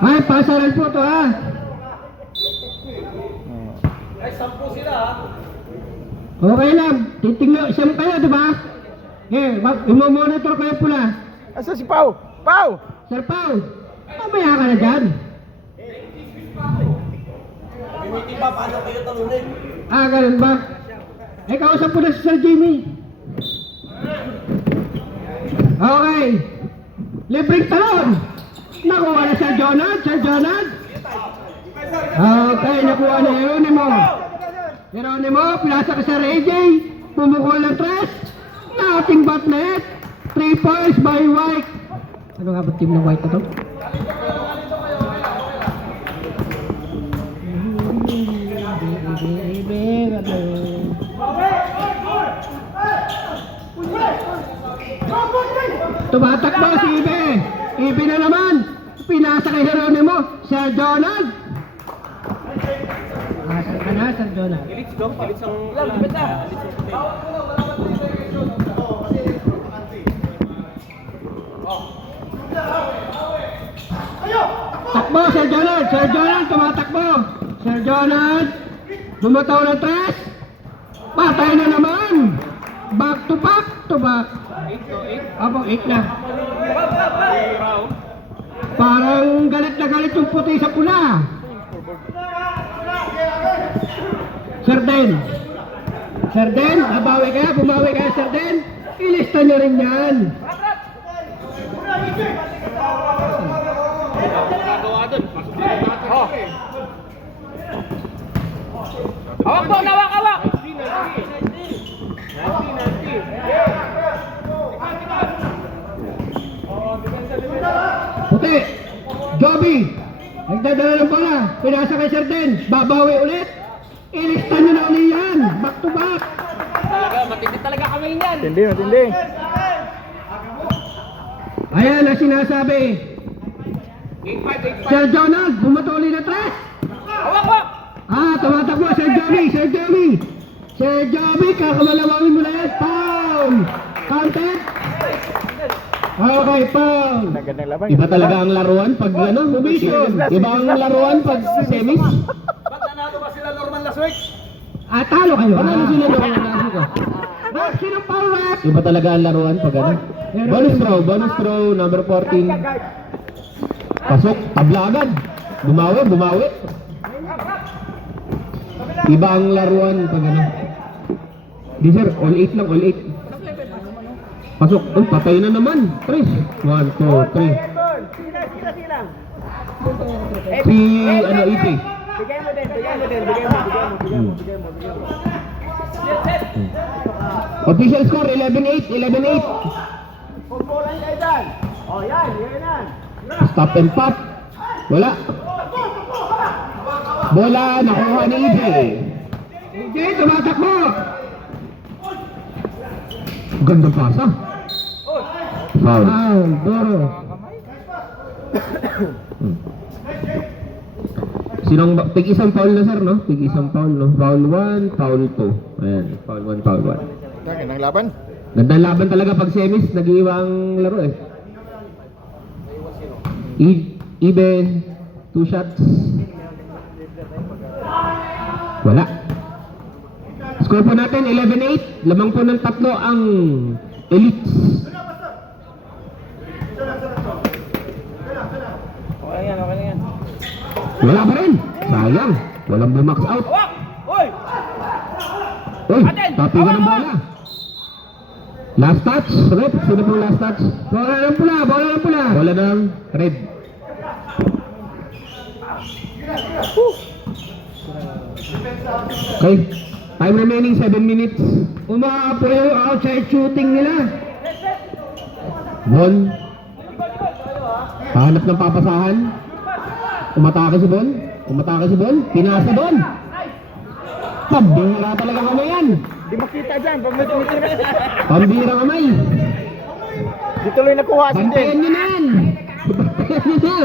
Ay, pasaran po to ha. Ay, 10 sila ha. Okay lang. Titingnan, siyam kayo, di ba? Imomonitor kayo pula. Asa si Pau? Pau! Sir Pao, mamaya ka na dyan. Bimiti pa, paano kayo talunin? Ganun ba? Kausap ko na si Sir Jimmy. Okay. Libreng talon. Nakuha na Sir Jonad. Sir Jonad. Okay, nakuha na Jeronimo. Jeronimo, pinasa ka Sir AJ. Pumukol ng tres. Nothing but net. 3 points by White. Ano nga ba team ng White na to? Tumatakbo si Ibe. Ibe na naman. Pinasa kay Jeronimo. Sir Jonad. Asal ka na, Sir Jonad. Ilits ko, ilits ang... Ilits na. Takbo, Sir Jonad. Sir Jonad, tumatakbo. Sir Jonad. Bumataw ng tres. Patay na naman. Back to back to back. 8 na. Parang galit na galit yung puti sa pula. Sir Den. Sir Den, nabawi kaya, bumawi kaya Sir Den. Ilista nyo rin yan. Hawak po, nawak, hawak! Puti. Joby. Nagdadala ng bola. Pinasa kay Sir Den. Babawi ulit. Ilista nyo na ulit yan. Back to back. Talaga, matindi talaga kami yan. Matindi, matindi. Ayan ang sinasabi. 8-5. Sir Jonald, bumatuli na tres. Hawak, hawak! Tumatakbo, Sir Joby, Sir Joby. Sir Joby, kakamalawangin mo na yan. Foul. Counted. Okay, foul. Nagandang laban. Iba talaga ang laruan pag ano, submission. Iba ang laruan pag semis. Ba't nanalo ba sila Norman last week? Talo kayo. Ano sila naman ang ko? Back, sinong foul rep? Iba talaga ang laruan pag ano. Bonus throw, number 14. Pasok, tabla agad. Bumawi, bumawi. Iba ang laruan pag ano. Di sir, all 8 lang, all 8. Pasok, patay na naman. 3. 1, 2, 3. Si, ano, EP. Bigay mo din, bigay mo din, bigay mo. Official score, 11-8, 11-8. Pagpulan kayo dyan. O yan, yan. Stop and pop. Wala. Bola, nakuha ni EJ. EJ, tumatakbo. Gandang pasa. Foul. Foul, Doro. Sinong, tig-isang foul na sir, no? Tig-isang foul, no? Foul 1, foul 2. Ayan, foul 1, foul 1. Gandang laban. Gandang laban talaga pag semis, nag-iiwa ang laro eh. Ibe, 2 shots. Wala. Score po natin, 11-8. Lamang po ng tatlo ang elites. Okay yan, okay yan. Wala pa rin. Sayang. Walang bumax out. Hawak! Hoy! Uy, tapi ka ng bola. Last touch. Rep, sino po last touch? Bola ng pula, bola ng pula. Bola ng red. Okay. Time remaining 7 minutes. Umaapo yung outside shooting nila. Bon. Hanap ng papasahan. Umatake si Bon. Umatake si Bon. Pinasa Bon. Pambira talaga kamay yan. Di makita dyan, pag may tumitira. Pambira kamay. Di tuloy nakuha si Bantayan Jen. nyo na yan. Bantayan nyo na.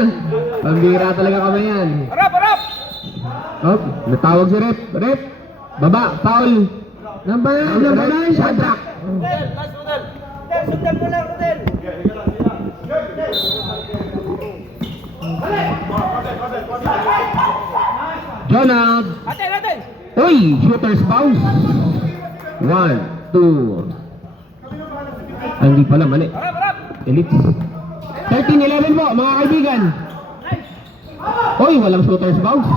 Pambira talaga kamay yan. Harap, harap! Oh, natawag si Rep. Rep. Baba, foul. Number 9, Shadrack. Rodel, last Rodel! Rodel, sundan mo lang, Rodel! Jonald. Atin, atin! Uy, shooter's bounce. 1, 2. Ay, hindi pala, mali. Harap, harap! Elites. 13-11 po, mga kaibigan. Uy, walang shooter's bounce.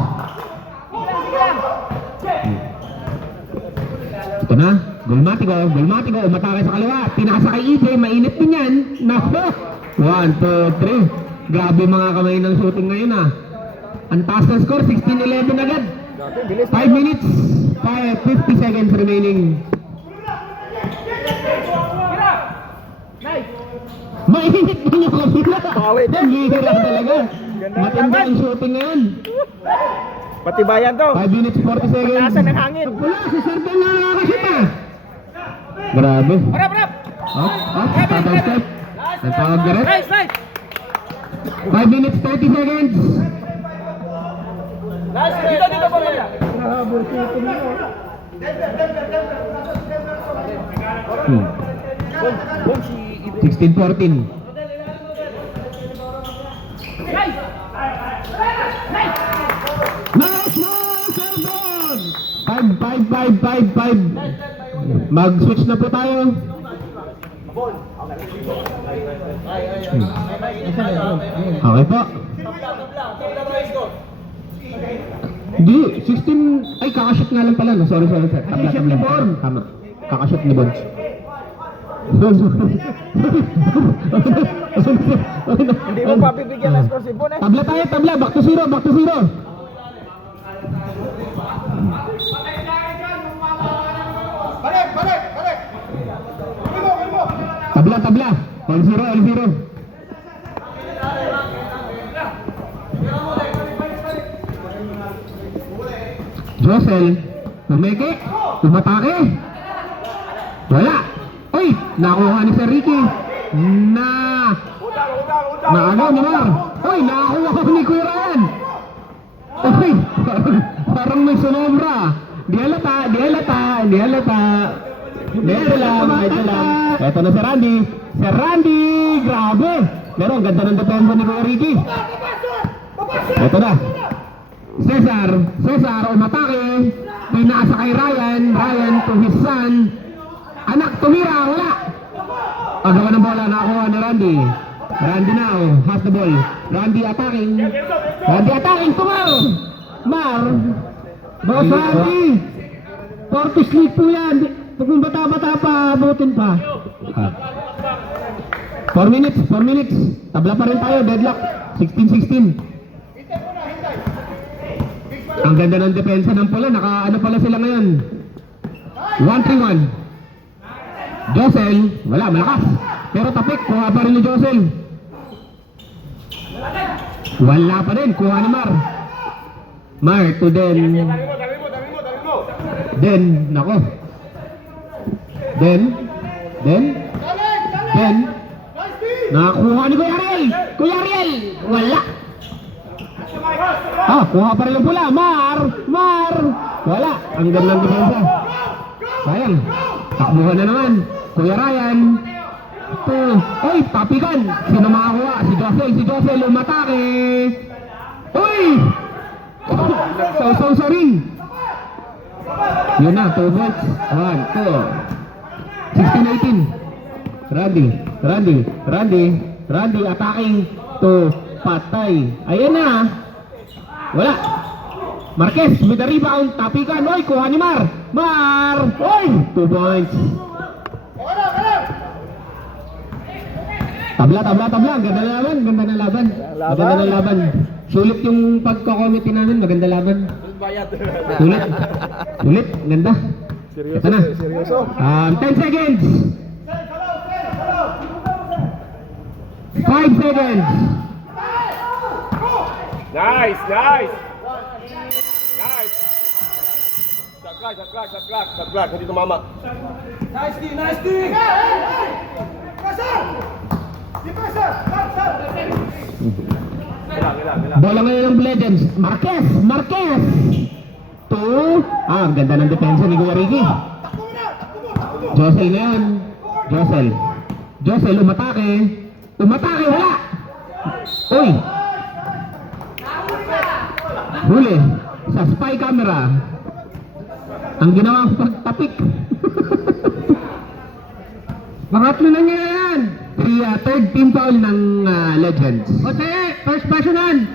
Ito na, Gulmatico, umatake sa kaliwa. Pinasa kay EJ, mainit din yan. Nako. 1, 2, 3. Grabe mga kamay ng shooting ngayon ah. Ang taas ng score, 16-11 agad. 5 minutes, 50 seconds remaining. Mainit din yung kabila. Ang hihira talaga. Matindi ang shooting ngayon. Patibayan to. 5 minutes, 40 seconds. Pag-asa ng hangin. Wala, si Serpel na nakakashoot ah. Grabe. Harap, harap! Tatay step. Ang tawag direct. Nice, nice! 5 minutes, 30 seconds. Nice, dito, dito pa rin. Hmm. 16-14. Nice, Serpel! 5. Mag-switch na po tayo. Okay po. Hindi, 16, ay kakashoot nga lang pala, no? Sorry sir. Kakashoot ni Bon. Tama, kakashoot ni Bon. Hindi mo papibigyan ng score si Bon eh. Tabla tayo, tabla, back to zero. Balik! Tabla, all zero. Josel, umeke, umatake. Wala. Uy, nakuha ni Sir Ricky. Naagaw ni Mar. Uy, nakakuha ko ni Kuya Ryan. Uy, parang may sumobra. Di halata. Ito lang. Ito na si Randy. Sir Randy, grabe. Pero ang ganda ng depensa ni Kuya Ricky. Ito na. Cesar, umatake. Pinasa kay Ryan to his son. Anak, tumira, wala. Agawan ng bola, nakakuha ni Randy. Randy now, has the ball. Randy attacking, tumaw. Mar. Boss Randy. Fortis league po yan. Pag yung bata-bata pa, abutin pa. 4 minutes. Tabla pa rin tayo, deadlock. 16-16. Ang ganda ng depensa ng pula, naka-ano pala sila ngayon. 1-3-1. Josel, wala, malakas. Pero tapik, kuha pa rin ni Josel. Wala pa rin, kuha ni Mar. Mar to Den. Nako. Den. Nakakuha ni Kuya Ariel. Wala. Kuha pa rin yung pula. Mar. Wala. Ang ganda ng depensa. Sayang. Takbuhan na naman. Kuya Ryan. Uy, tapikan. Sino makakuha? Si Josel umatake. Uy! Sorry. Yun na, 2 points. 1, 2. 16-18. Randy attacking to patay. Ayan na. Wala. Marquez with the rebound. Tapikan. Uy, kuha ni Mar. Uy, 2 points. Tabla. Ang ganda ng laban. Sulit yung pagko-committee namin. Maganda laban. Sulit. Ganda. Ito na. 10 seconds. 5 seconds. Nice. Shot clock. Hindi tumama. Nice D! Bola ngayon ng Legends. Marquez. 2. Ang ganda ng depensa ni Kuya Ricky. Josel ngayon. Josel umatake. Wala. Uy. Huli. sa spy camera. Ang ginawang pagtapik. Pangatlo na niya yan. Third team foul ng Legends. O sige, first passionan.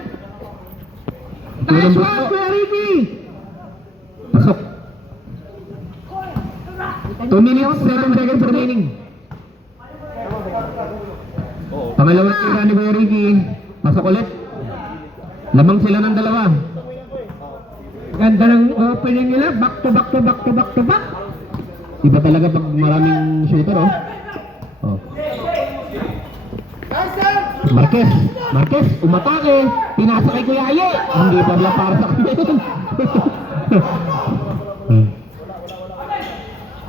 Tulong Nice gusto. one, Kuya Ricky. Pasok. 2 minutes, 7 seconds remaining. Pangalawang tira ni Kuya Ricky. Pasok ulit. Lamang sila ng dalawa. Ganda ng opening nila. Back to back to back to back to back. Iba talaga pag maraming shooter, oh. Oh. Marquez, umatake. Pinasa kay Kuya Aye. Hindi pa lang para sa kanya yun.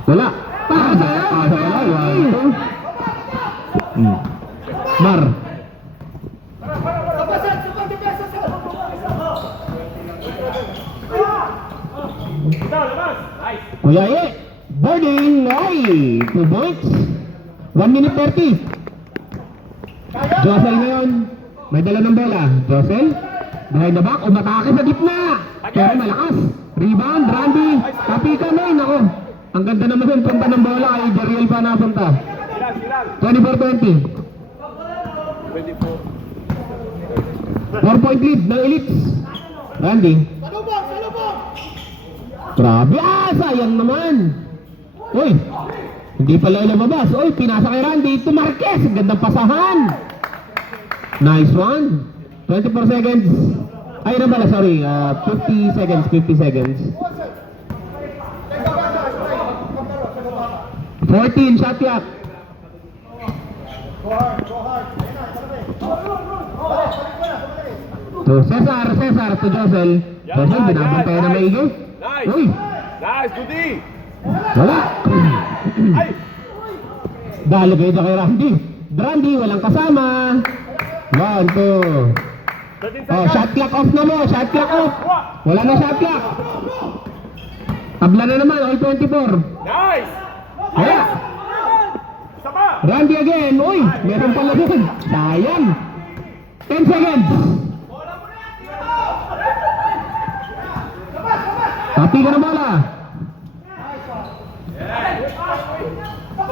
Wala. Pasa wala. 1, 2. Mar. Kuya Aye. Birding. Ay, 2 points. 1 minute 30. Josel ngayon. May dala ng bola. Josel. Behind the back. Umatake sa gitna. Pero malakas. Rebound. Randy. Kapika na yun. Ako. Ang ganda naman yung punta ng bola. Kay Jeriel pa napunta. 24-20. 4-point lead ng Elites. Randy. Grabe. Sayang naman. Uy. Hindi pala lumabas. Uy, pinasa kay Randy. Ito Marquez. Gandang pasahan. Nice one. 24 seconds. Ay, na pala, sorry. 50 seconds. 50 seconds. 14 shot clock. To Cesar to Josel. Josel, binabantayan na maigi. Nice. Uy, Nice, Goody. wala. Ay. Dalo kayo kay Randy. Randy, walang kasama. 1, 2. 13 Oh, seconds. shot clock off na mo. Shot clock off. Wala na shot clock. Tabla na naman, all 24. Nice. Wala. Isa pa. Randy again. Uy, meron pala dun. Sayang. 10 seconds. Tapi ka na bola.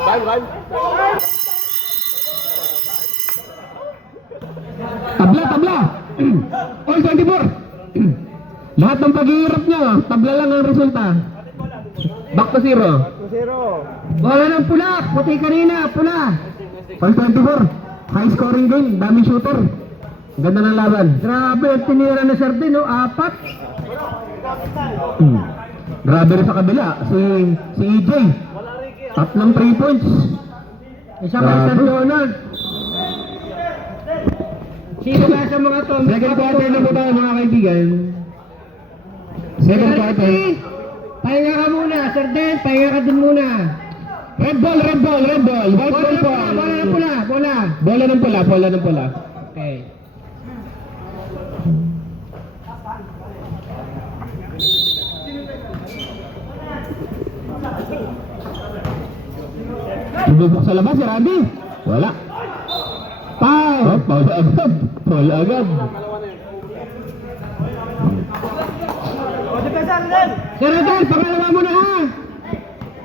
Time. Tabla. All 24. Lahat ng paghihirap niya, tabla lang ang resulta. Back to 0. Bola ng pula. Puti kanina. Pula. All 24. High scoring game, daming shooter. Ganda ng laban. Grabe, tinira na Sardin, no? 4. Grabe rin sa kabila, si EJ. Tatlong 3 points. Isa kay San Donald. Sino ba sa mga to? Second quarter na po tayo mga kaibigan. Second quarter. Pahinga ka muna, Sardin. Pahinga ka dun muna. Red ball. White ball. Bola ng pula. Bola ng pula. Okay. Bubuk sa labas si Randy. Wala. Foul. Oh, foul agad. Sardin, pangalawa mo na ha.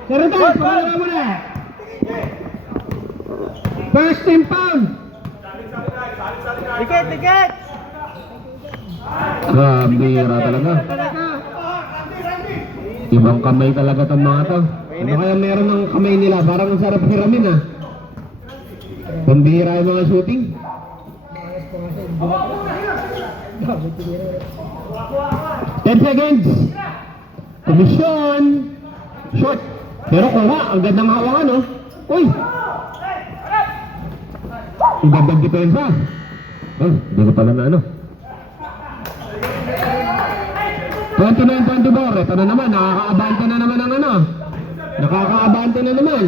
Sardin, pangalawa mo na. First team pound. Tiket. Bira talaga. Ibang kamay talaga itong mga to. Ano kaya meron ng kamay nila? Parang ang sarap hiramin ah. Pambihira yung mga shooting. 10 seconds. Komisyon. Short. Pero kuha. Ang gandang hawakan oh. Uy. Ang gandang depensa. Oh, hindi ko pala na ano. 29-24. Ito na naman. Nakakaabante na naman ang ano. Nakakaabante na naman.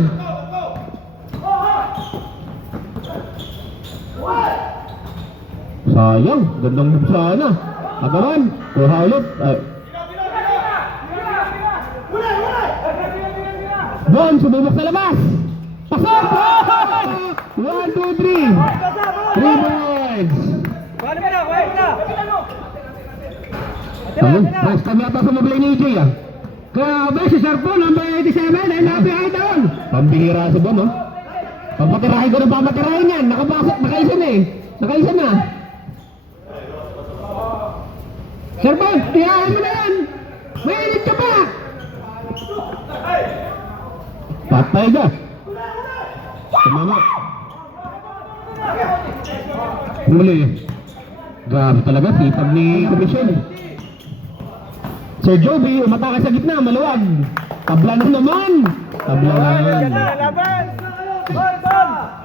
Sayang. Gandang sana. Agawan. Kuha ulit. Bon, sumubok sa labas. Pasok! 1, 2, 3. 3 points. Ayun, press Asam yata sumablay ni EJ ah. Grabe, si Sir Paul, number 87, I love you, idol. Pambihira sa Bom, oh. Pamatirahin ko na pamatirahin yan. Nakapasok, nakaisa na eh. Nakaisa na. Sir Paul, tiyahin mo na yan. Mainit ka pa. Patay ka. Tumama. Muli. Grabe talaga, sipag ni Commission. Sir Joby, umatake sa gitna, maluwag. Tabla na naman. Tabla na naman.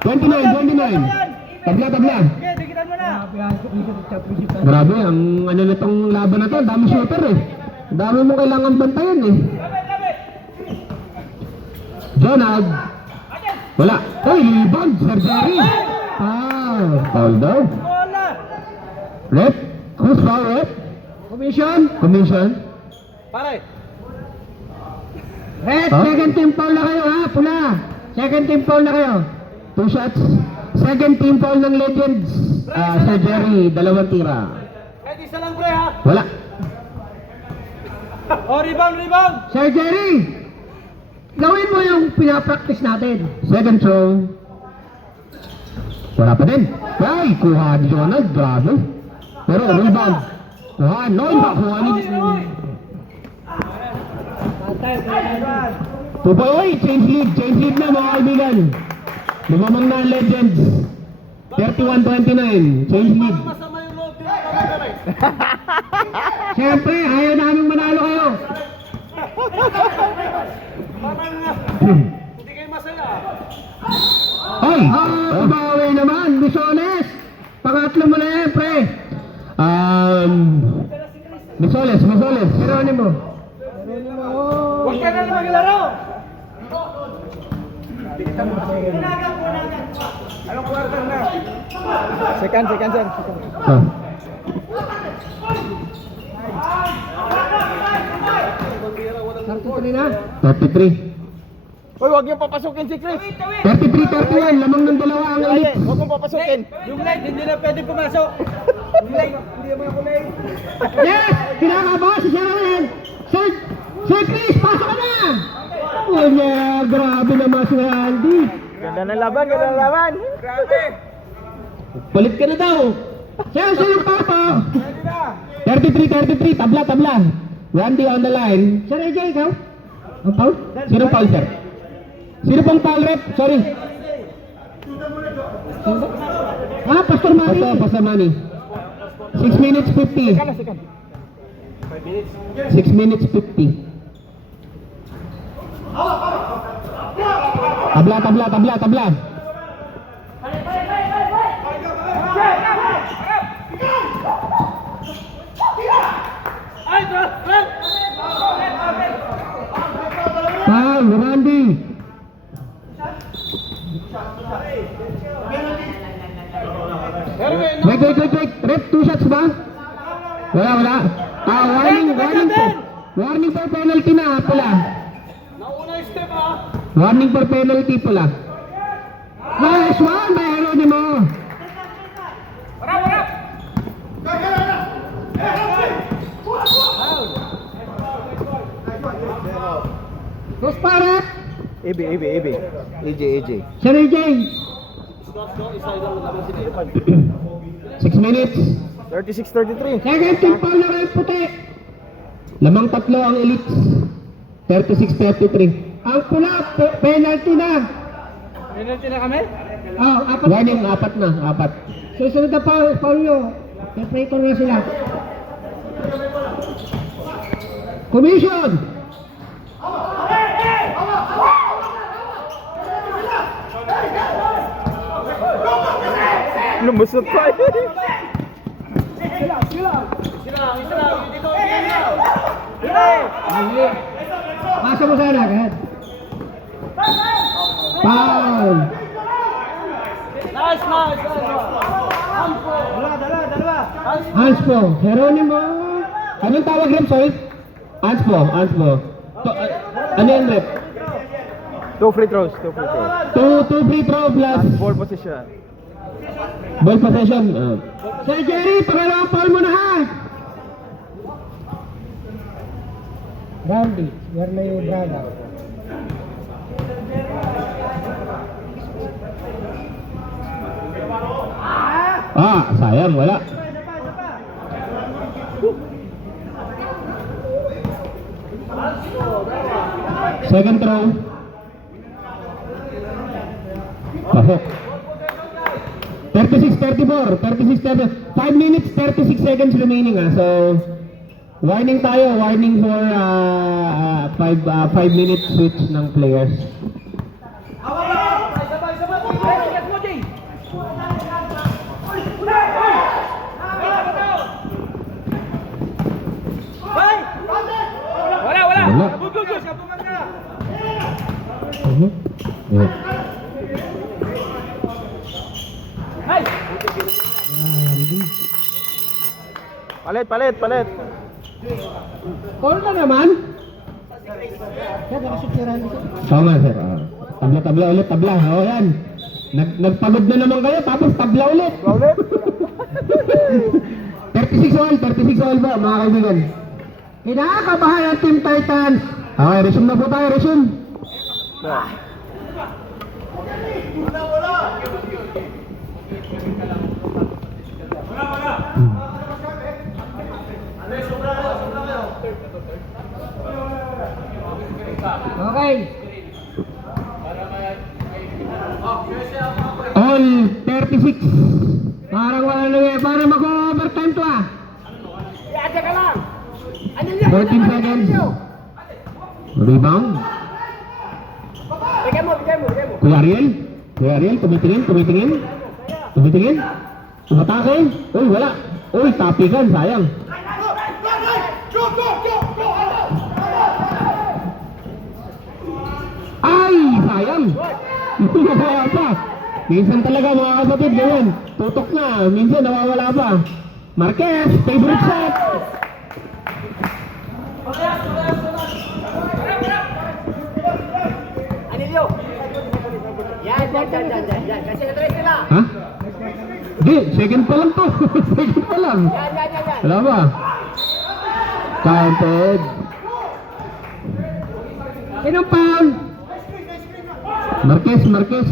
29. Tabla. Grabe, ang ano na itong laban na to, dami shooter eh. Dami mo kailangan bantayan eh. Jonad. Wala. Ay, libag, Sir Jerry. Foul daw. Rep? Who's foul, rep? Commission? Red, Huh? second team foul na kayo ha, pula. Second team foul na kayo. 2 shots. Second team foul ng Legends. Sir Jerry, 2 tira. Kahit isa lang pre ha. Wala. Oh, rebound. Sir Jerry, gawin mo yung pinapractice natin. Second throw. Wala pa din. Ay, kuha ni Jonald. Grabe. Pero rebound. Kuha. No, kuha ni... 2.8. Change lead na mga kaibigan. Lumamang na ang Legends. 31-29. Change lead. Masama yung loob din ako. Siyempre, ayaw namin manalo kayo. Hindi kayo masaya. Ay! Bawi naman, Misones. Pangatlo mo na yan, pre. Misoles. Geronimo. Huwag ka na maglaro. Anong quarter na? Second. Ah. Sartutuloy na. 33. Hoy, huwag niyo papasukin si Chris. 33-31. Lamang ng dalawa ang ulit. Huwag mong papasukin. Yung light, hindi na pwede pumasok. Yung light, hindi naman ako light. Yes! Kinakaba si Sharon. Sir Chris, pasok ka na! Oh yeah, grabe naman si Randy. Ganda ng laban. Grabe. Palit ka na daw. Sir yung papa. 33. Tabla. Randy on the line. Sir AJ, ikaw? Ang foul? Sino foul, sir? Sino pang foul, rep? Sorry. Pastor Manny. Pastor Manny. 6 minutes 50. 6 minutes 50. Tabla. Foul, Randy. Wait. Rep, 2 shots ba? Wala. Warning for penalty na pala. Nauna yung step ha. Warning for penalty pala. Nice one, mayroon mo. Dos para. EB. AJ. Sir AJ. 6 minutes. 36-33. Second team foul na kayo puti. Lamang tatlo ang elites. 36-33. Ang pula, penalty na. Penalty na kami? Oh, apat. Warning, 4 na. Susunod na foul nyo. Separator na sila. Commission. Lumusot pa eh. Pasa mo sana agad. Foul. Nice. Dalawa. Hanspo. Geronimo. Anong tawag, rep? Sorry? Anspo. Ano yan, rep? 2 free throws. 2 free throw plus Ball position. ball possession. Sir Jerry, pangalawang foul mo na ha. Randy, Yarley Braga. Sayang, wala. Second throw. Pasok. 36-34, 36-34. 5 minutes, 36 seconds remaining so warning tayo, warning for 5 minutes switch ng players. Wala. Wala. Bugugos, kabungan ka. Yeah. Hay! Palit. Call na naman. Yan, nakashoot si Randy. Tama sir. Tabla ulit, tabla. Yan. Nagpagod na naman kayo tapos tabla ulit. 36 all ba mga kaibigan? Kinakabahan ang Team Titans. Okay, resume na po tayo, resume. Okay. All 36. Parang wala nangyayari. Parang mag-overtime to ah. 14 seconds. Rebound. Kuya Ariel, tumitingin. Umatake. Uy, wala. Uy, tapikan, sayang. Ay, sayang. Nawawala pa. Minsan talaga mga kapatid, ganyan. Tutok na, minsan nawawala pa. Marquez, favorite shot. Anilio! Yan. Kasi na-trace nila. Ha? Di, second pa lang to. Second pa lang. Yan. Wala ba? Counted. Sinong foul? Marquez.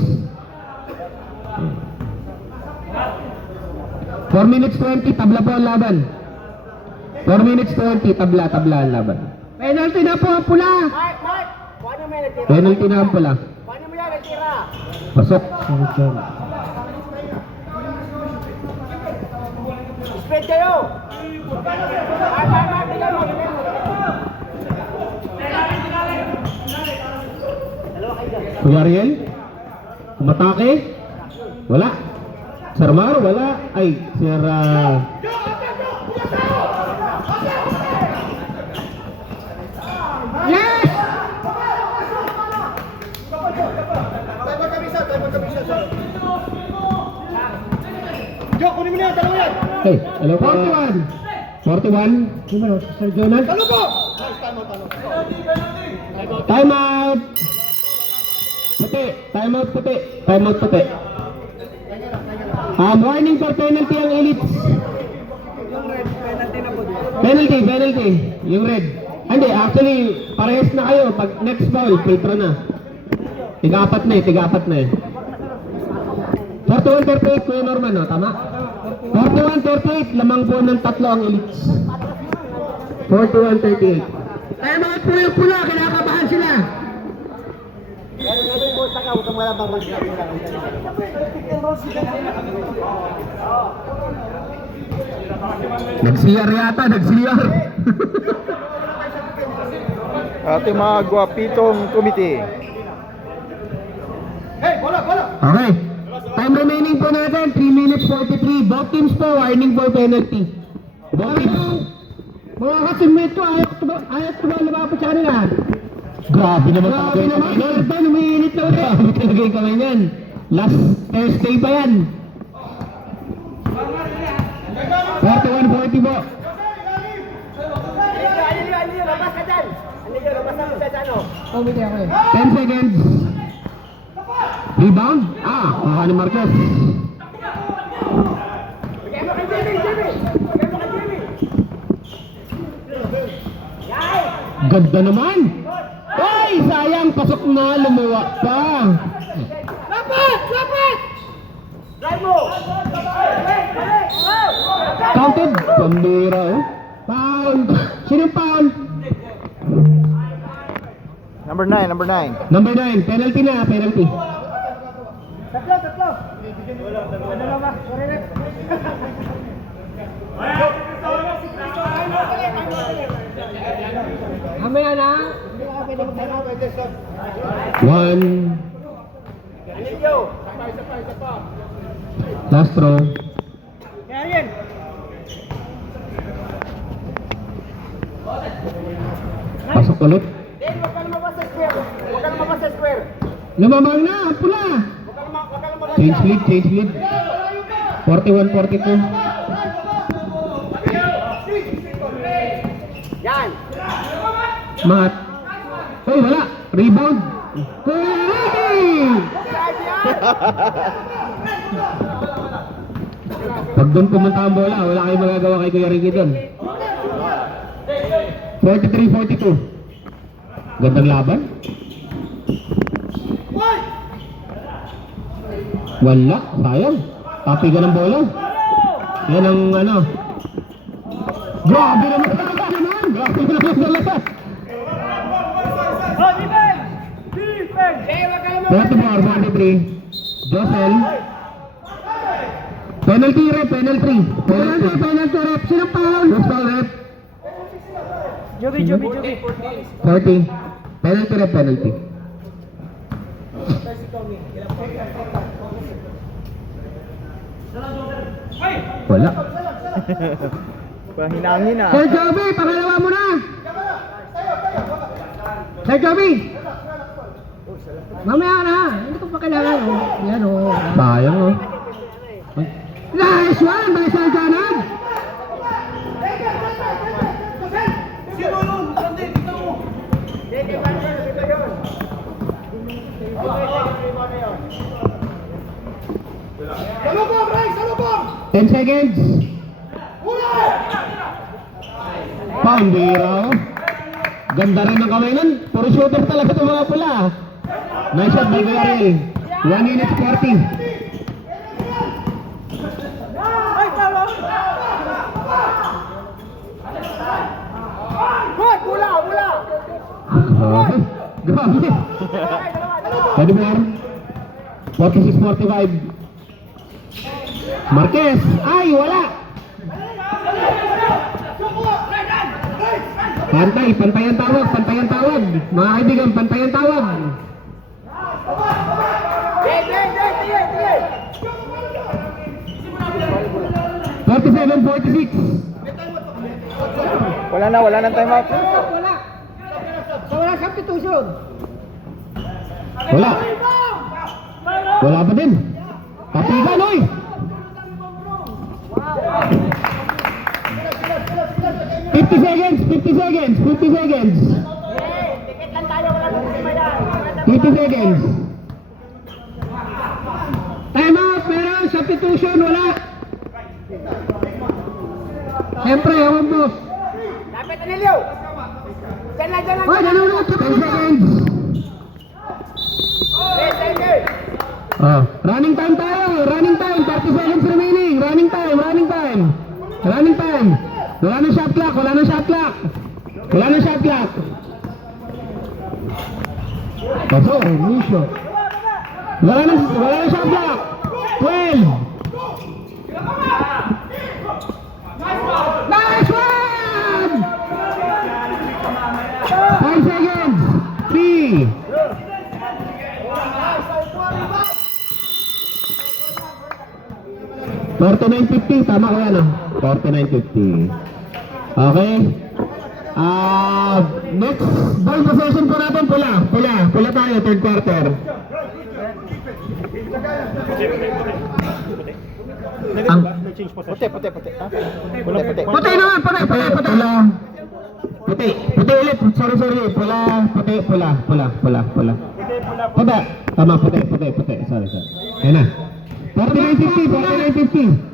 4 minutes 20, tabla po ang laban. 4 minutes 20, tabla ang laban. Penalty na po ang pula. Mark! Paano mo yan natira? Penalty na ang pula. Paano mo yan natira? Pasok. Spread kayo! Mark, bigyan mo. Kuya Ariel? Umatake? Wala. Sir Mar, wala. Ay, Sir... Yes! Hey, hello po. 41. Sino? Sir Jonathan? Time out. Puti. Warning for penalty ang Elites. Penalty. Yung red. Hindi, actually, parehas na kayo. Pag next foul, filtro na. Tiga-apat na eh. 41-38, Kuya Norman, no? Tama? 41-38, lamang po ng tatlo ang Elites. 41-38. Time out po yung pula. Kinakabahan sila. Nag-CR yata. Ating mga guwapitong committee. Okay. Time remaining po natin, 3 minutes 43. Both teams po, warning for penalty. Both teams. Mga kasimate ko, ayaw lumapit sa kanila. Grabe naman Grabe naman. talaga. Jordan, umiinit na ulit. Grabe talaga yung kamay niyan. Last Thursday pa yan. 41-40 po. Anilio, labas ka dyan! Anilio, labas ako sa ano? Committee ako eh. 10 seconds. Rebound. Kuha ni Marcos. Bigyan mo kay Jimmy! Ganda naman! Ay, sayang! Pasok na, lumuwa pa! Lapit! Lapit! Drive mo! Counted! Pambira, oh. Pound! Sinong pound? Number 9, number 9. Number 9, penalty na, penalty. Tatlo! Mamaya na. One. Anilyo! Last throw. Yan! Pasok ulit. Then, huwag ka lumabas sa square. Huwag ka lumabas sa square. Lumamang na, ang pula. Huwag ka lumabas. Change lead, change lead. 41-42. Yan! Mat. Ay, wala. Rebound. Hey! Drive yan! Pag doon pumunta ang bola, wala kayong magagawa kay Kuya Ricky doon. 43-42. Gandang laban. Wala, sayang. Tapigan ng bola. Yan ang ano. Grabe naman talaga naman. Grabe naman talaga. Oh, defense! Defense! Eh, huwag ka lumabas. 44-43. Josel. Penalty rep, penalty. Penalty rep. Sino foul? Who's foul rep? Joby. 40. Penalty rep, penalty. Wala. Pahinangin ah. Sir Joby, pangalawa mo na. Sir Joby. Mamaya na. Hindi ko pa kailangan. Oh. Yan o. Sayang, oh. Nice one by Sir Janag. Sige, dito yun. 10 seconds. Pambira, oh. Ganda rin ng kamay nun. Puro shooter talaga itong mga pula. Nice shot by Gary. 1 minute 40. Ay, tama! Good! Mula! Grabe. Grabe. Pwede mo yan? 46-45. Marquez. Ay, wala. Pantay ang tawag. Mga kaibigan, pantay ang tawag. Sige! 47-46. Wala nang time out. Wala. Wala substitution. Wala. Wala pa din. Patigan, oy. 50 seconds. Tikit lang tayo, wala nang problema yan. 50 seconds. Time out. Meron substitution. Wala. Siyempre, ewan mo. Lapit Anilyo! Diyan lang! Oy, nanonood ka 10 seconds. Sige! Running time tayo. 30 seconds remaining. Running time. Wala na shot clock. Pasok. Misho. Wala na shot clock. 12. Nice one! 5 seconds. 3. $49.50, tama ko yan, 49.50. Okay. Next ball possession po natin, pula tayo, third quarter. Ang Puti. Ha? Pula puti. Puti naman, puti. Puti ulit, sorry, pula. Puti, tama, puti, sorry. Yan na. 49.50.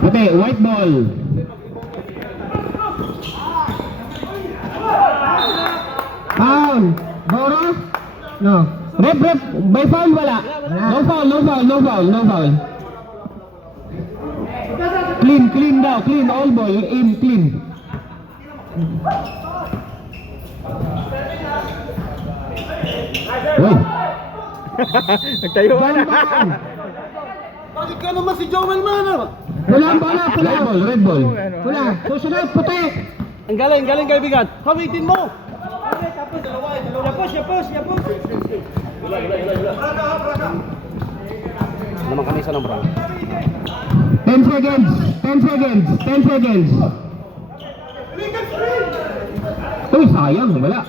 Puti, white ball. Foul. Boro? No. Rep, may foul wala. No foul, no foul, no foul, no foul. Clean daw, clean, all ball, aim, clean. Uy, Nagtayo ka na. Jump. Bakit ka naman si Joel man? Pula, pula, pula. red ball. Pula. Susunod, puti. Ang galing kaibigan. Hawitin mo. Tapos dalawa. Yapos. Naman kami sa nombrang. 10 seconds. 10 seconds. 10 seconds. Uy, sayang, wala.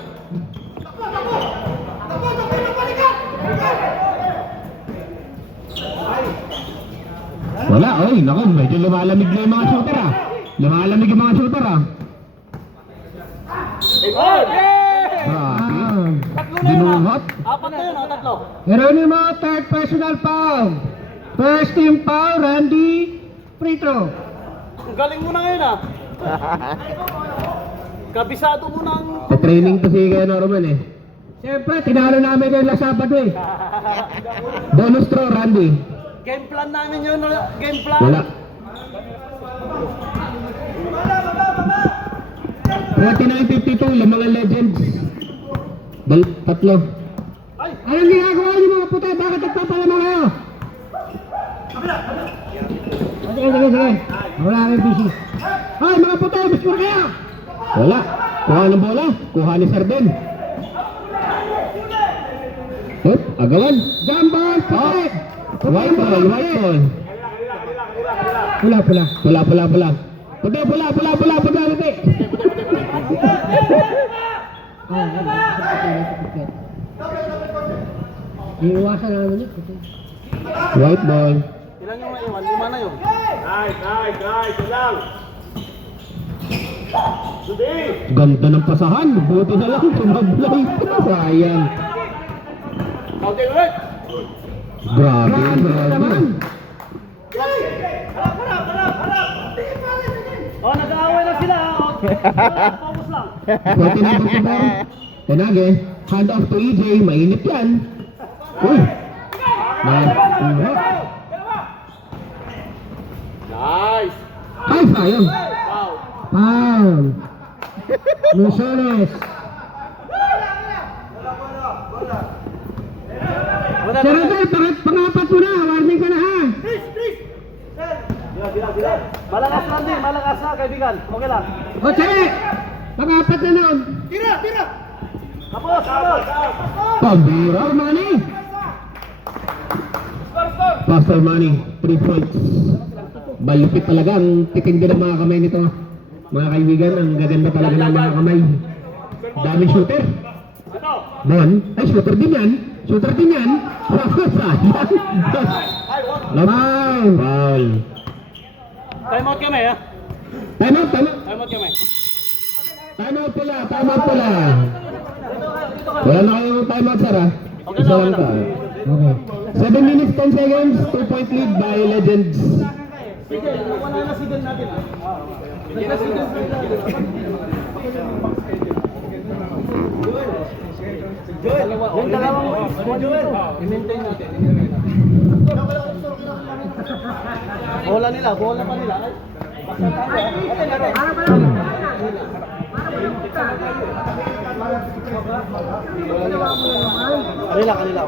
Wala, oy, naku, medyo lumalamig na yung mga shooter ah. Lumalamig yung mga shooter ah. Grabe. Binuhat. Apat na yun, tatlo. Geronimo, third personal foul. First team foul, Randy. Free throw. Ang galing mo na ngayon ah. Kabisado mo ng... Sa training to si Kuya Norman eh. Siyempre, tinalo namin kayo last Sabado eh. Bonus throw, Randy. Game plan namin yun, game plan. Wala. 49-52, yung mga legends. Tatlo. Anong ginagawa niyo mga puti? Bakit nagpapalama kayo? Sige. Wala kami busy. Ay, mga puti, biskur kayo! Wala. Kuha ng bola. Kuha ni Sarden. Hop, agawan. Jambal, puti! White ball. Pula. Pula. Puti. Iiwasan namin yun, puti. White ball. Ilan yung maiwan? Lima na yun. Nice. Yun lang. Sudi. Ganda ng pasahan. Buti na lang. Sumablay. Sayang. Counting ulit. Grabe. Naman! Oh, nag-aaway na sila. Focus lang. Pwede na ba ito? Tenage. Hand off to EJ. Mainit yan. Uy. Nice. Ay, sayang. Wow. Foul! Lusones! Wala Sir Rodel, pangapat mo na! Warning ka na ha! Malakas na kaibigan. Okay lang. O sige! Pangapat na nun! Tapos. Pambira. Pastor Manny. 3 points. Balupit talaga ang tiking din ng mga kamay nito. Mga kaibigan, ang gaganda talaga ng mga kamay. Daming shooter. Bon, ay shooter din yan. Sayang. Lamang. Foul. Time out kami ha. Time out. Time out kami. Time out pula. Wala na kayong time out, sir, ha? Isa lang ka. Okay. 7 minutes, 10 seconds, 2-point lead by Legends. Wala na sigal natin ha. Yung dalawang Joel. I-maintain natin. Bola pa nila. Kanila.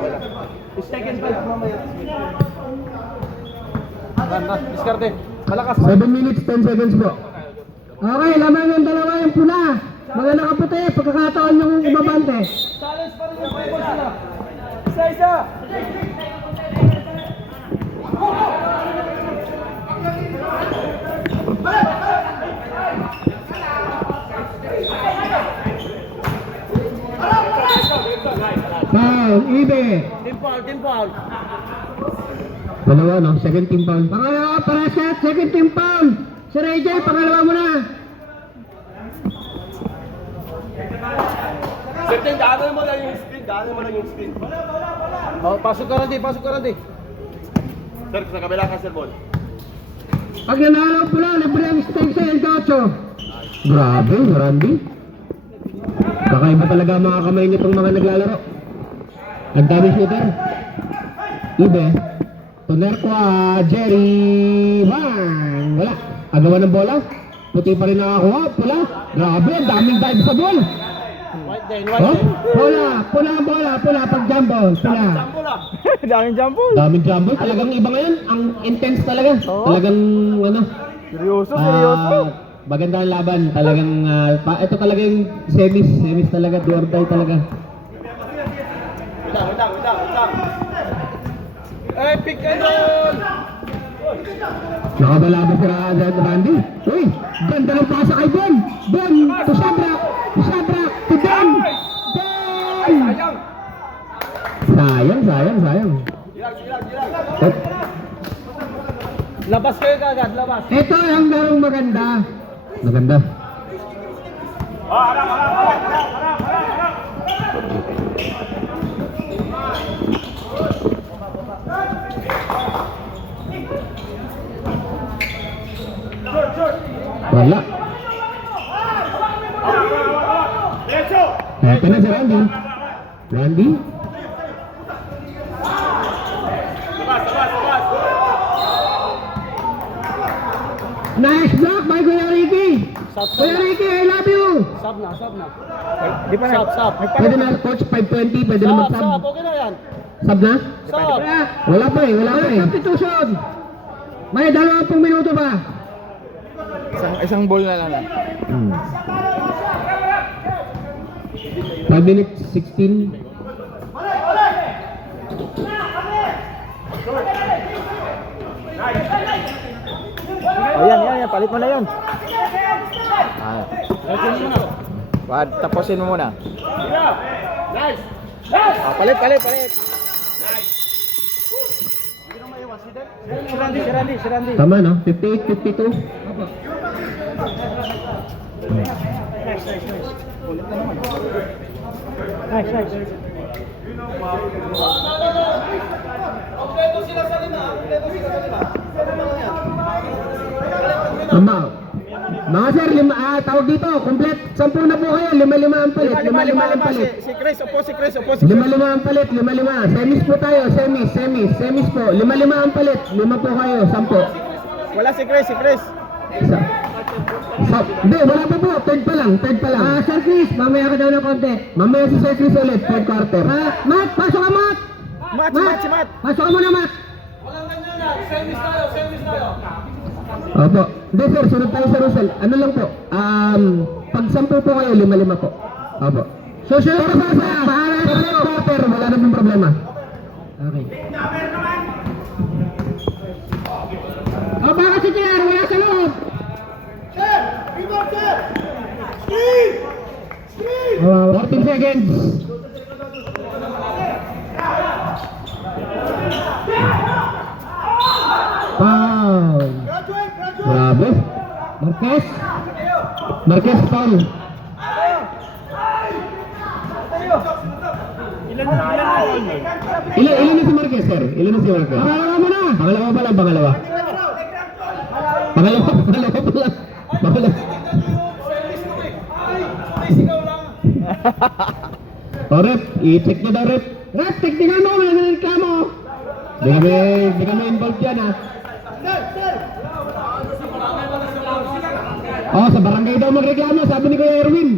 Second ball mamaya. Diskarte. Malakas. 7 minutes, 10 seconds po. Okay, lamang yung dalawa yung pula! Mga nakaputi, pagkakataon yung ibabante. Challenge pa rin yung ball sila. Isa. Foul, Ibe! Team foul. Dalawa, no? Second team foul. Pangalawa, para shot, second team foul! Sir AJ, pangalawa mo na! September, daanan mo lang yung screen. Oh, pasok ka rin di. Sir, sa kabila ka, Sir Bon. Pag nanalo pula, libre ang steak sa El Gacho. Grabe, Randy. Kakaiba talaga ang mga kamay nitong mga naglalaro. Nagdami shooter. Ibe. Tunerqua, Jerry, Bang. Wala. Agawan ng bola. Puti pa rin nakakuha. Pula. Grabe, ang daming dive sa ball. White din, Oh, Pula ang bola, pula pag jumbo. Pula. Daming jumbo. daming jumbo. Talagang iba ngayon. Ang intense talaga. Talagang ano. Seryoso, Maganda ang laban. Talagang, ito talaga yung semis talaga. Do or die talaga. Wait lang. Eh, pick and roll. Nakabalado si Randy. Uy, ganda ng pasa kay Bon. Bon, to Shabrak. Shabrak, to Ben. Ben. Sayang. Sayang. Gilang. Labas kayo kagad, labas. Ito ang larong maganda. Maganda. Wala. Ito na si Randy. Randy? Nice block by Kuya Ricky. Stop, Kuya Ricky, I love you. Sub na. Di pa na. Sub. Pwede na coach 520, pwede na mag-sub. Okay na yan. Sub na? Sub. Wala pa eh. Substitution. May 20 minuto pa. Isang ball na lang. 5 minutes, 16. Yan. Palit mo na yan. Tapusin mo muna. Nice. Palit. Si Randy. Tama no? 58, 52. Nice. Tama. Mga sir, tawag dito, complete. 10 na po kayo, 5 ang palit. 5 ang palit. Si Chris, upo. 5 ang palit, 5. Semis po tayo, semis po. 5 ang palit, 5 po kayo, 10. Wala si Chris. Hindi, wala pa po, third pa lang. Sir Chris, mamaya ka daw ng konti. Mamaya si Sir Chris ulit, third quarter. Matt, pasok ka Matt. Si Matt. Pasok ka muna Matt. Opo. Hindi sir, sunod tayo sa Russell. Ano lang po, pag 10 po kayo, 5 po. Opo. Susunod ka pa sa Sa third quarter, wala na pong problema. Okay. Baka si JR, wala sa loob. Sir! Rebound, sir! Screen! 14 seconds. Foul. Grabe. Marquez foul. Ilan na si Marquez, sir? Ilan na si Marquez? Pangalawa mo na. Pangalawa pa lang. Pangalawa pa lang. O rep, i-check nyo daw rep. Rep, tignan mo, wala na reklamo. Di kami involved yan ha. Oh, sa barangay daw magreklamo, sabi ni Kuya Erwin.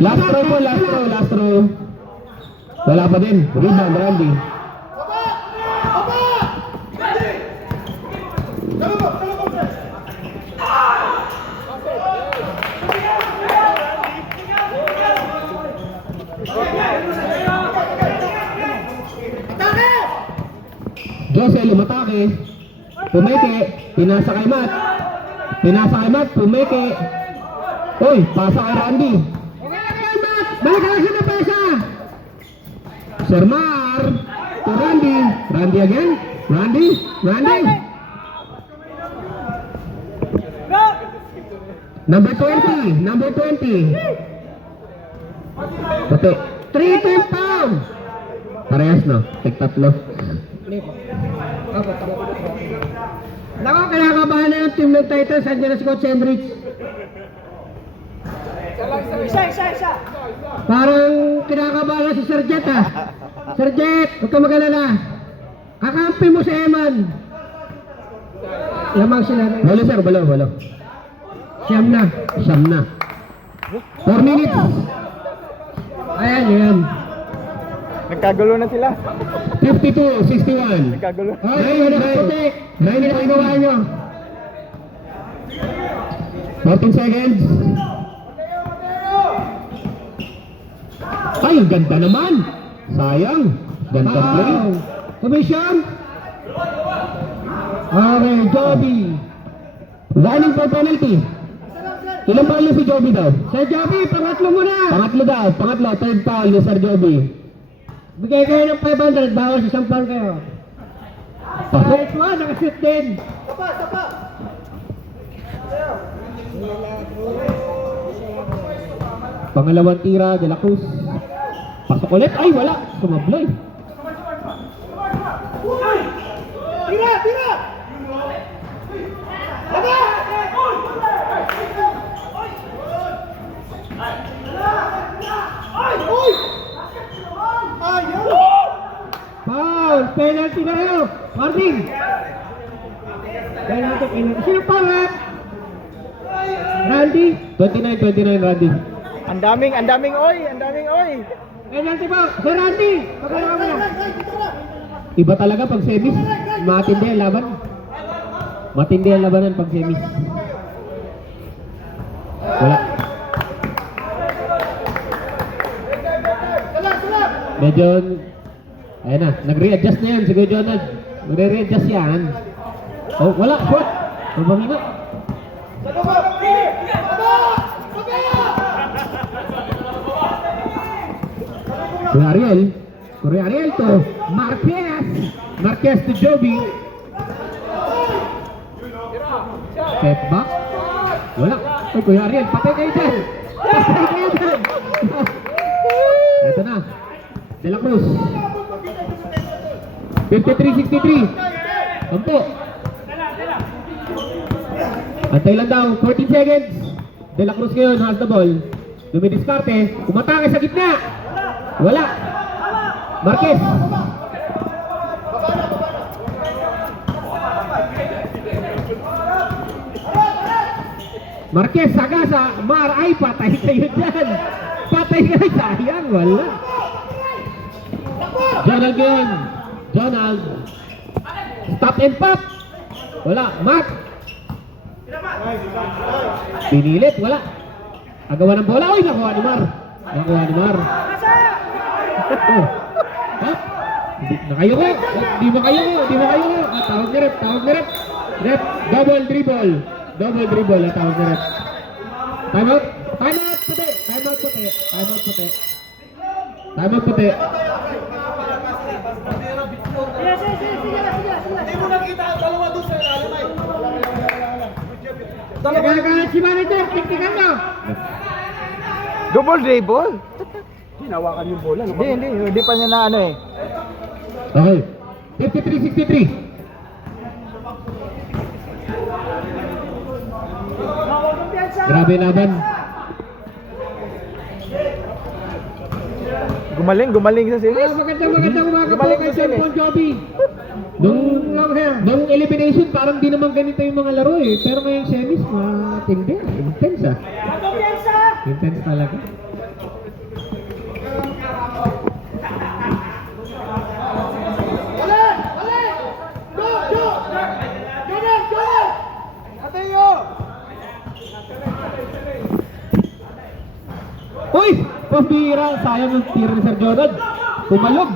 Last row. Wala pa din. Rebound, Randy. Jose lumatake. Pumeke. Pinasa kay Matt. Pumeke. Uy, pasa kay Randy. Balik ka lang sa napasa. Sir Mar. To Randy. Randy again. Randy. Number 20. Puti. 3-10 pound. Parehas no? Tig 3. Nako, kinakabahan na yung team ng Titans. Andiyan na si Coach Hendricks. Isa. Parang kinakabahan na si Sir Jet ah. Sir Jet, huwag ka mag-alala. Kakampi mo si Eman. Lamang sila. Balo sir, balo. Siyam na. 4 minutes. Ayan. Nagkagulo na sila. 52-61. Nagkagulo. Ay, wala ka puti. Ay, ginagawa nyo. 14 seconds. Ay, ganda naman. Sayang. Ganda play. Commission. Okay, Joby. Running for penalty. Ilang foul na si Joby daw? Sir Joby, pangatlo muna. Pangatlo. Third foul ni Sir Joby. Bigay kayo ng 500, bawal sa sampal kayo. Pasok. Nice one, nakashoot din. Pangalawang tira, De La Cruz. Pasok ulit. Ay, wala. Sumablay. Tira! Foul, penalty na kayo. Warning. Penalty. Sino pa ha? Randy. 29, Randy. Ang daming oy. Penalty ba? Sir Randy. Pagkalawa mo na. Iba talaga pag semis. Matindi ang laban. Matindi ang labanan pag semis. Wala. Medyo, ayan na, nag-readjust na yan si Kuya Jonald. Nagre-readjust yan. Oh, wala, shot. Mabangina. Kuya Ariel to Marquez to Joby. Step back. Wala. Oh, Kuya Ariel, patay kayo dyan. Ito na. De La Cruz. 53-63. Ampo. Antay lang daw. 14 seconds. De La Cruz ngayon has the ball. Dumidiskarte. Umatake sa gitna. Wala. Marquez. Marquez, Sagasa, Mar, ay patay kayo dyan. Patay kayo, sayang, wala. Donald. Stop and pop. Wala, Matt. Pinilit, wala. Agawa ng bola, oy, nakuha ni Mar. Oh. Ha? Nakayoko. Di makayoko. Tawag ni rep. Rep, double dribble ang tawag ni rep. Time out puti. Hindi mo nakita ang dalawa doon sa ilalim. Nagagalit si manager, tiktikan mo. Double dribble? Hinawakan yung bola. Hindi pa niya na ano eh. Okay. 53-63. Grabe laban. Gumaling sa series. Maganda umaga po kay Sir Bon Joby. Nung elimination, parang di naman ganito yung mga laro eh. Pero ngayong semis, matindi. Intense ah. Intense talaga. Uy! Pambira! Sayang ang tira ni Sir Jonad. Pumalog.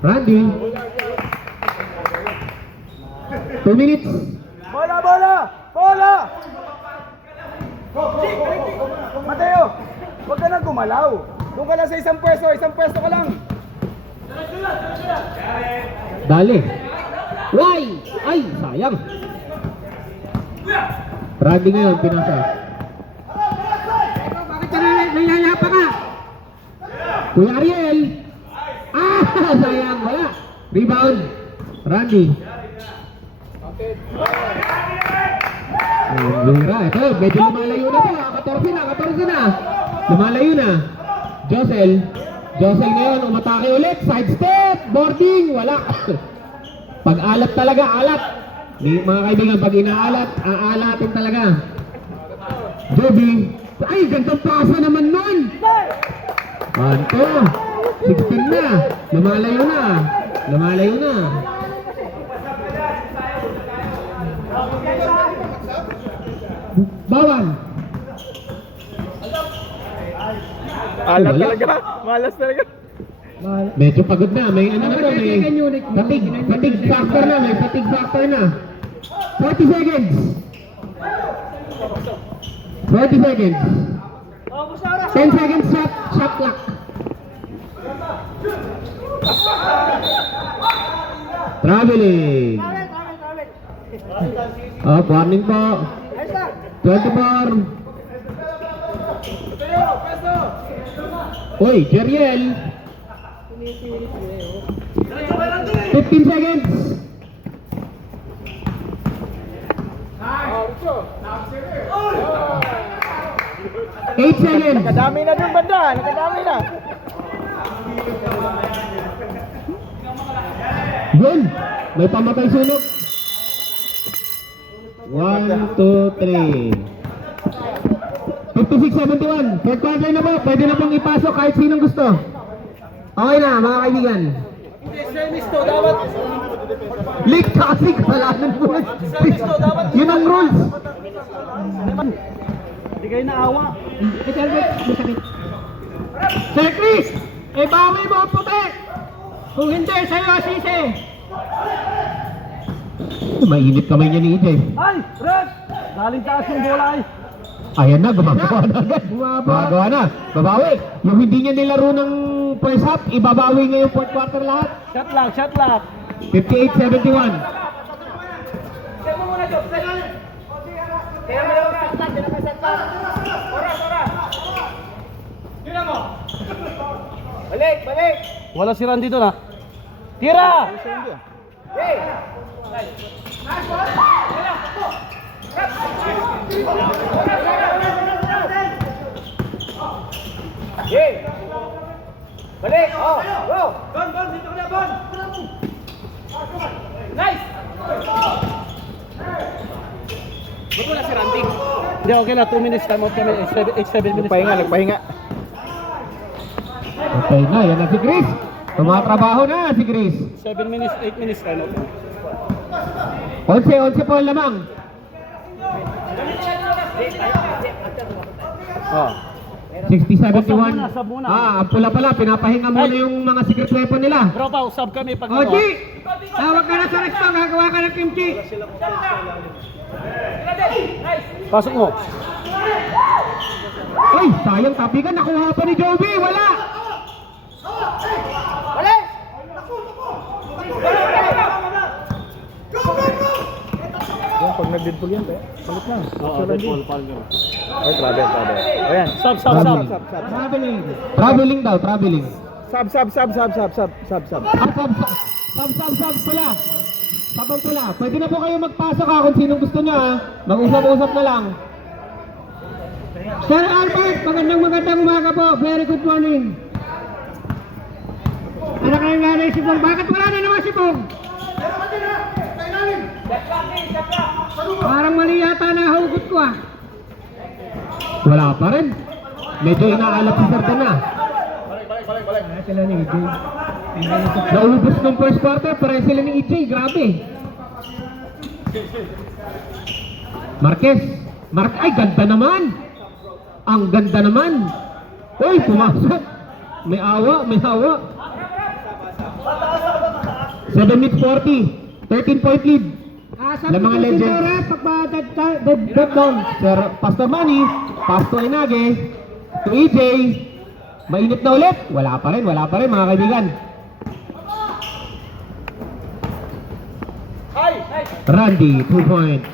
Randy. 2 minutes. Bola! Mateo, huwag ka nang gumalaw. Doon ka lang sa isang pwesto ka lang. Dali. Why? Ay, sayang. Randy ngayon, pinasa. Bakit ka nayayapa ka? Kuya Ariel. Sayang, wala. Rebound. Randy. Lura, ito, medyo lumalayo na po. 14 na. Lumalayo na. Josel ngayon, umatake ulit. Side step, boarding, wala. Pag alat talaga, alat. Mga kaibigan, pag inaalat, aalatin talaga. Joby. Ay, gantong pasa naman nun. 16 na. Lumalayo na. Bawal. Alam Wala. talaga. Malas talaga. Medyo pagod na. May fatigue factor na. 40 seconds. 10 seconds shot clock. Traveling. Warning po. 24. Uy, Jeriel. 15 seconds. 8 seconds. Nakadami na dun banda. Nakadami na. Yun. May pamatay sunog. 1, 2, 3. 56-71. Third quarter na po. Pwede na pong ipasok kahit sinong gusto. Okay na, mga kaibigan. League kasi kasalanan mo. Yun ang rules. Hindi kayo naawa. Sir Chris, bawi mo ang puti. Kung hindi, sa'yo asisi. Mainit kamay niya ni EJ. Ay! Red! Galing taas yung bola ay. Ayan na, gumagawa na agad. Gumagawa na. Babawi. Yung hindi niya nilaro ng first half, ibabawi ngayon fourth quarter lahat. Shot lock. 58-71. Balik! Wala si Randy doon ha. Tira! Balik! Go! Nice! Hindi, okay na. 2 minutes time out kami. 7 minutes. Nagpahinga. Okay na, yan na si Chris. Tumatrabaho na si Chris. 7 minutes, 8 minutes time out. 11 po ang lamang. Oh. 60-71. Sub muna. Ang pula pinapahinga muna yung mga secret weapon nila. Drop out, sub kami pag Oji, tawag ka na sa resto, gagawa ka ng kimchi. Pasok mo. Ay, sayang tapikan, nakuha pa ni Joby, wala! Balik! Yan, pag nag-deadpool yan, salit na. Oo, deadpool, palmer. Ay, travel. Ayan. Sub. Traveling daw, traveling. Sub. Sub pula. Sabang pula. Pwede na po kayo magpasok kung sinong gusto nyo Mag-usap-usap na lang. Sir Albert, magandang umaga po. Very good morning. Ano kayong nanay si Pong? Bakit wala na naman si Pong? Parang mali yata na hugot ko Wala pa rin. Medyo inaalap si Sartan na. Sila ni EJ. Naubos ng first quarter, pareho sila ni EJ. Grabe. Marquez. Ay, ganda naman. Ang ganda naman. Uy, pumasok. May awa. 7 minutes 40. 13-point lead. Sabi Ng mga ko legends. siguro, pagpa-dead down. Sir Pastor Manny, Pastor Inage, to EJ. Mainit na ulit. Wala pa rin mga kaibigan. Randy, 2 points.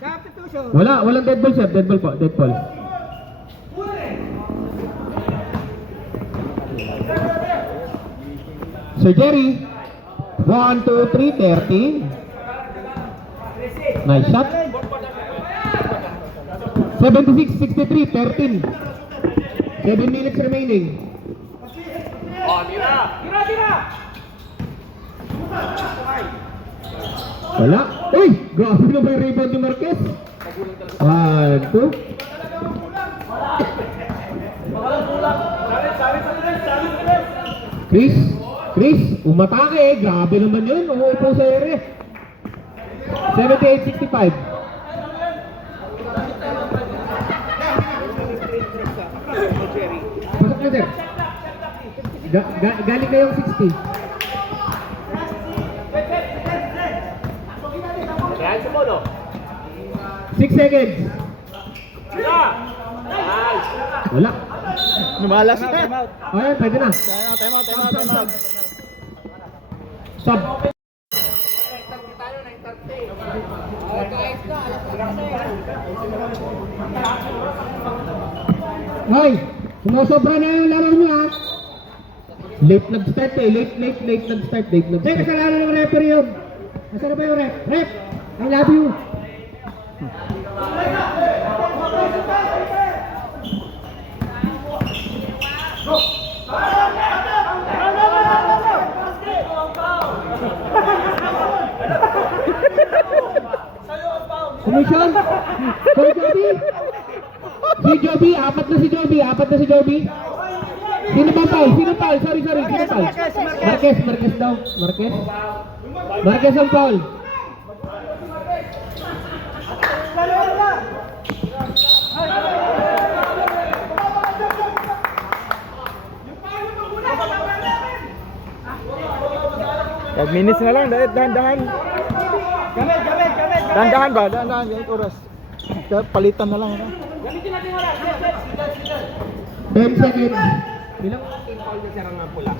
Substitution. Walang dead ball, sir. Dead ball po, dead ball. Sir Jerry. 1, 2, 3, 30. Nice shot. 76, 63, 13. 7 minutes remaining. Wala. Uy! Grabe na ba yung rebound ni Marquez? 1, 2. Chris, umatake. Grabe naman yun. Umuupo sa ere. 78-65. Pasok na, sir. Galing na yung 60. Kaya sa mono. 6 seconds. Wala. Lumalas na. Ayan, pwede na. Time out. Stop. Hoy, sumusobra na yung laro niyo, ha? Late nag-start eh. Late nag-start. Hindi, kasalanan ng referee yun. Nasaan na ba yung ref? Ref, I love you. Commission? Sir Joby? Apat na si Joby. Sino ba foul? Sorry. Sino foul? Marquez daw. Marquez ang foul. Five minutes na lang, dahan-dahan. Dahan-dahan ba? Dahan-dahan, ganit oras. Kaya palitan na lang. 10 seconds. Ilang team foul na sarang ng pula?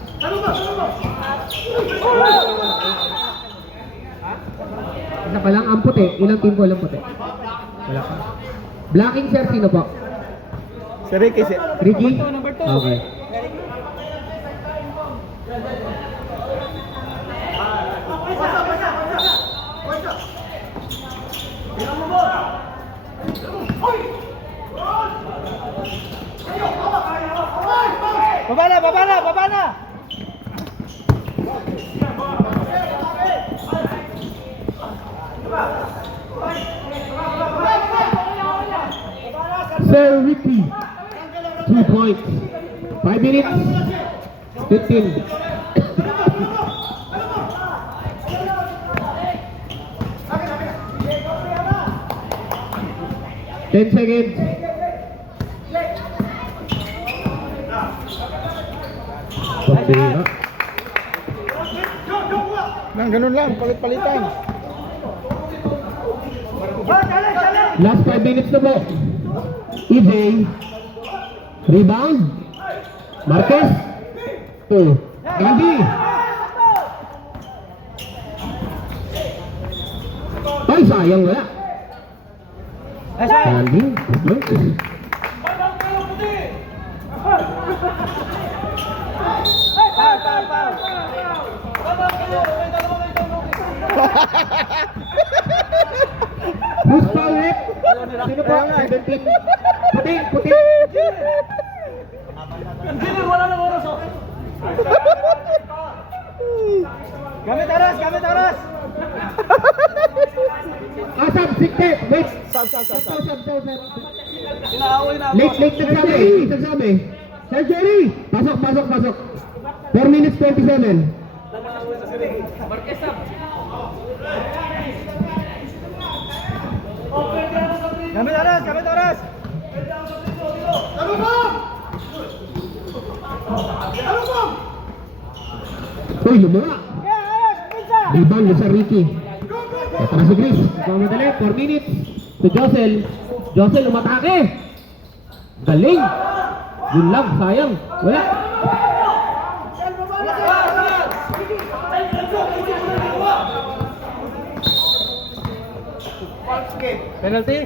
Isa pa lang ang puti. Ilang team ko lang puti? Wala pa. Blocking, sir, sino po? Si Ricky, Ricky? Okay. Baba na! 2 points. 5 minutes. 15. Ten seconds. Pagdira. Nang ganun lang, palit-palitan. Last 5 minutes na po. EJ. Rebound. Marquez. 2. Andy. Ay, sayang wala. Andy. Who's foul rep? Sino po? 17. Puti. Wala nang oras oh. Gamit oras. Asap, sikte. Wait. Sab. Late nagsabi. Sir Jerry. Pasok. 4 minutes 27. Gamit oras. Uy, lumura. Rebound sa Ricky. Ito na si Chris. Mamadali, 4 minutes. To Josel, umatake. Galing. Yun lang, sayang. Wala. Penalty?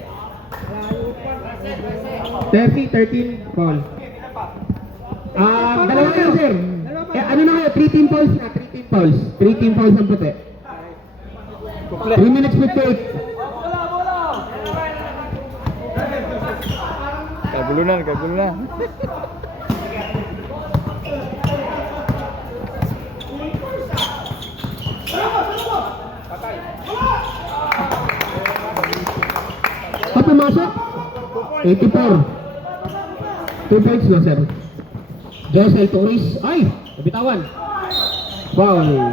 13 foul. Dalawa kayo, sir. Ano na kayo? 3 team fouls na. 3 team fouls. 3 team fouls ang puti. 3 minutes 58. Kagulunan, kagulunan. Pumasok. 84. 2 points na, sir. Josel Torres. Ay! Nabitawan. Foul.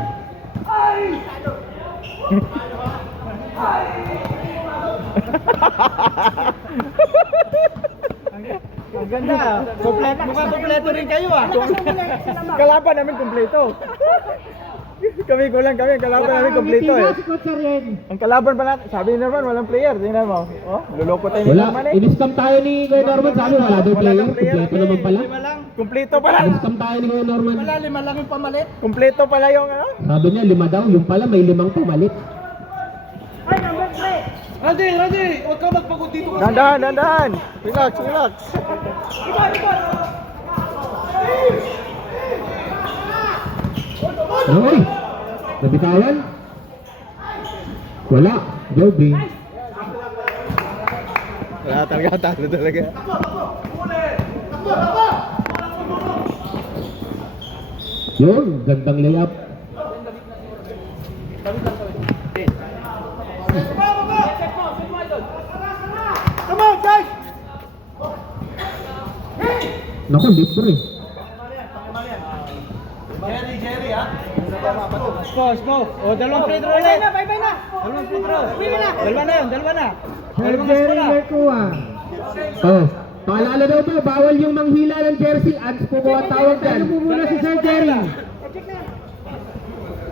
Ang ganda. Mukhang kompleto rin kayo ah. Kalaban namin kompleto. Kami kulang kami, kalaban namin kompleto eh. Si Coach Ariel. Ang kalaban pa natin, sabi ni Norman, walang player. Tingnan mo. Oh, luloko tayo ni Wala. Norman eh. In-scam tayo ni Kuya Norman. Sabi wala daw player. Kompleto naman pala. Kompleto pala. In-scam tayo ni Kuya Norman. Wala, 5 lang yung pamalit. Kompleto pala yung ano. Sabi niya 5 daw. Yung pala may 5 pumalit. Randy, huwag ka magpagod dito. Dandan, dandan. Relax, relax. Ay! Nabitawan? Wala. Joby. Wala talaga, talo talaga. Yun. Gandang layup. Come on, guys! Naku, libre. Jerry ah. Go. O, dalawang free throw ulit. Bye na. Dalawang free throw. Dalawa na yun, dalawa na. Dalawang Jerry na. Mercua. Oh. Paalala daw ba, bawal yung manghila ng jersey. Ans po ba ang tawag dyan? Ano po muna si Sir Jerry?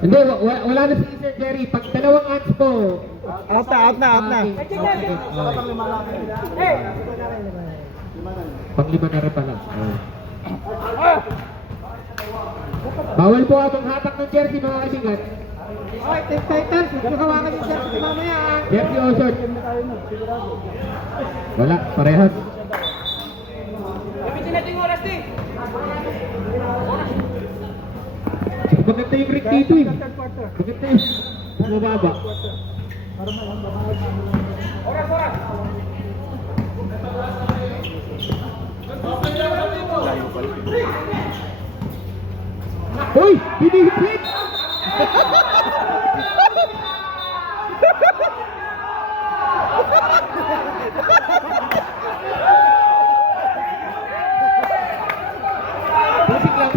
Hindi, wala na si Sir Jerry. Pag dalawang ans po. Out na. Pang-5 na rin pala. Bawal po atong hatak ng jersey mga kaibigan. Okay, Team Titans. Magkakawakan yung jersey mamaya. Jersey o short. Wala, parehas. Maganda yung Greek dito eh. Maganda yung bumababa. Hoy! Binihipit! Pusing lang.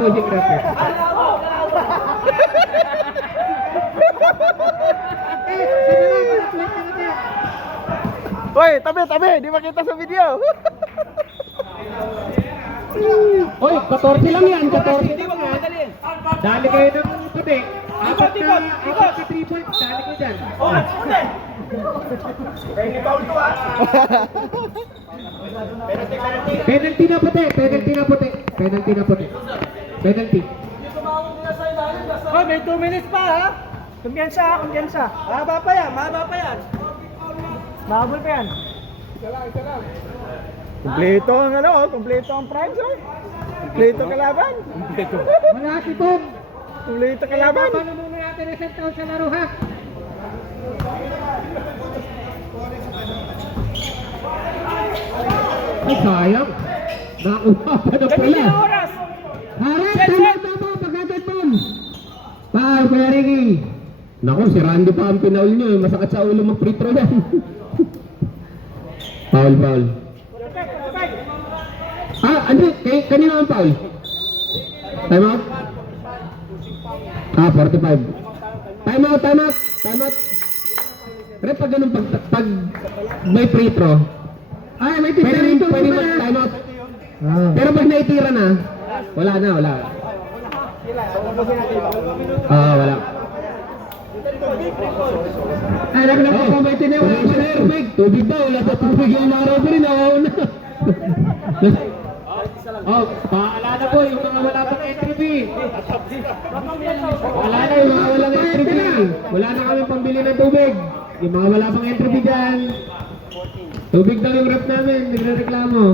Hoy, tabi. Di makita sa video. Hoy, 14 lang yan, 14 lang yan. Dali kayo ng puti. Apat na 3 points, dali kayo dyan. Penalty na puti. Penalty. Oh, may 2 minutes pa ha. Kumpiyansa. Mahaba pa yan. Mahabol pa yan. Kompleto ang ano, kompleto ang prize oh. Kompleto kalaban. Wala si Tom. Kompleto kalaban. Paano muna natin reset out sa laro ha? Ay, sayang. Nakuha pa na pala. Harap! Tama! Pagkatid Tom! Foul, Kuya Ricky. Naku, si Randy pa ang pinaul nyo eh. Masakit sa ulo mag-free throw yan. Foul. Ano? Kanina ang foul? Time out? 45. Time out. Pero pag ganun, pag may free throw, Ay, may tira pwede rito. mag-time out. Pero pag naitira na, wala na. Wala. Ay, nagpapamay tinawa. Tubig daw, wala sa tubig yung mga referee na paalala po yung mga wala pang entry fee. Paalala yung mga walang entry fee. Wala na kami pambili ng tubig. Yung mga wala pang entry fee dyan. Tubig daw yung rep namin, nagre-reklamo.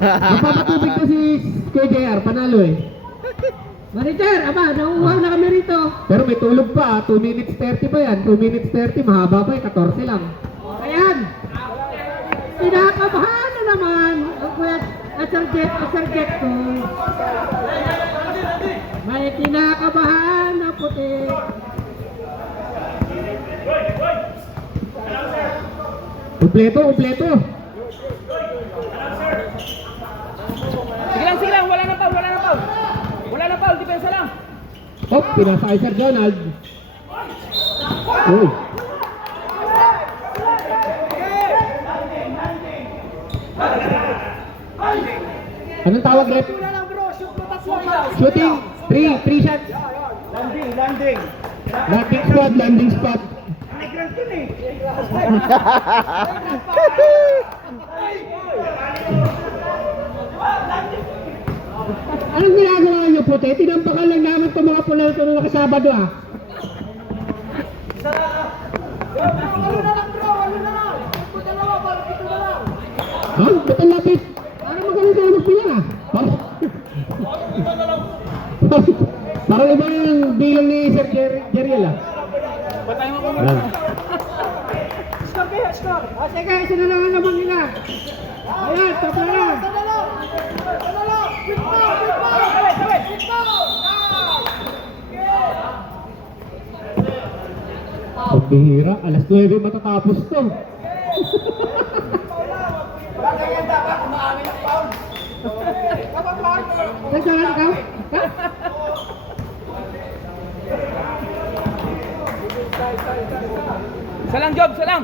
Magpapatubig kasi kay JR, panalo eh. Manager, aba, nauuhaw na kami rito. Pero may tulog pa, 2 minutes 30 pa yan. 2 minutes 30, mahaba pa 14 lang. Ayan. Pinakabahan na naman. Ang kuya, asarjet ko. May pinakabahan na puti. Kompleto, kompleto. Sige lang, wala na foul, wala na foul. Wala na foul, depensa lang. Oh, pinasa kay Sir Donald. Uy. Anong tawag, Rep? Shooting. 3 shots. Landing. Landing spot. Anong ginagawa niyo puti? Tinampakan lang namin itong mga pula ito nung nakasabado ah. Ha? Ba't ang lapit? Parang magaling kayo magpila ah. Parang iba yung bilang ni Sir Jeriel ah. Patayin mo ko Yan. Ah, sige, isa na lang ang naman nila. Ayan, tapos na lang. Ang bihira, alas 9 matatapos to. Nagsalan ka? Ha? Salang job, salang.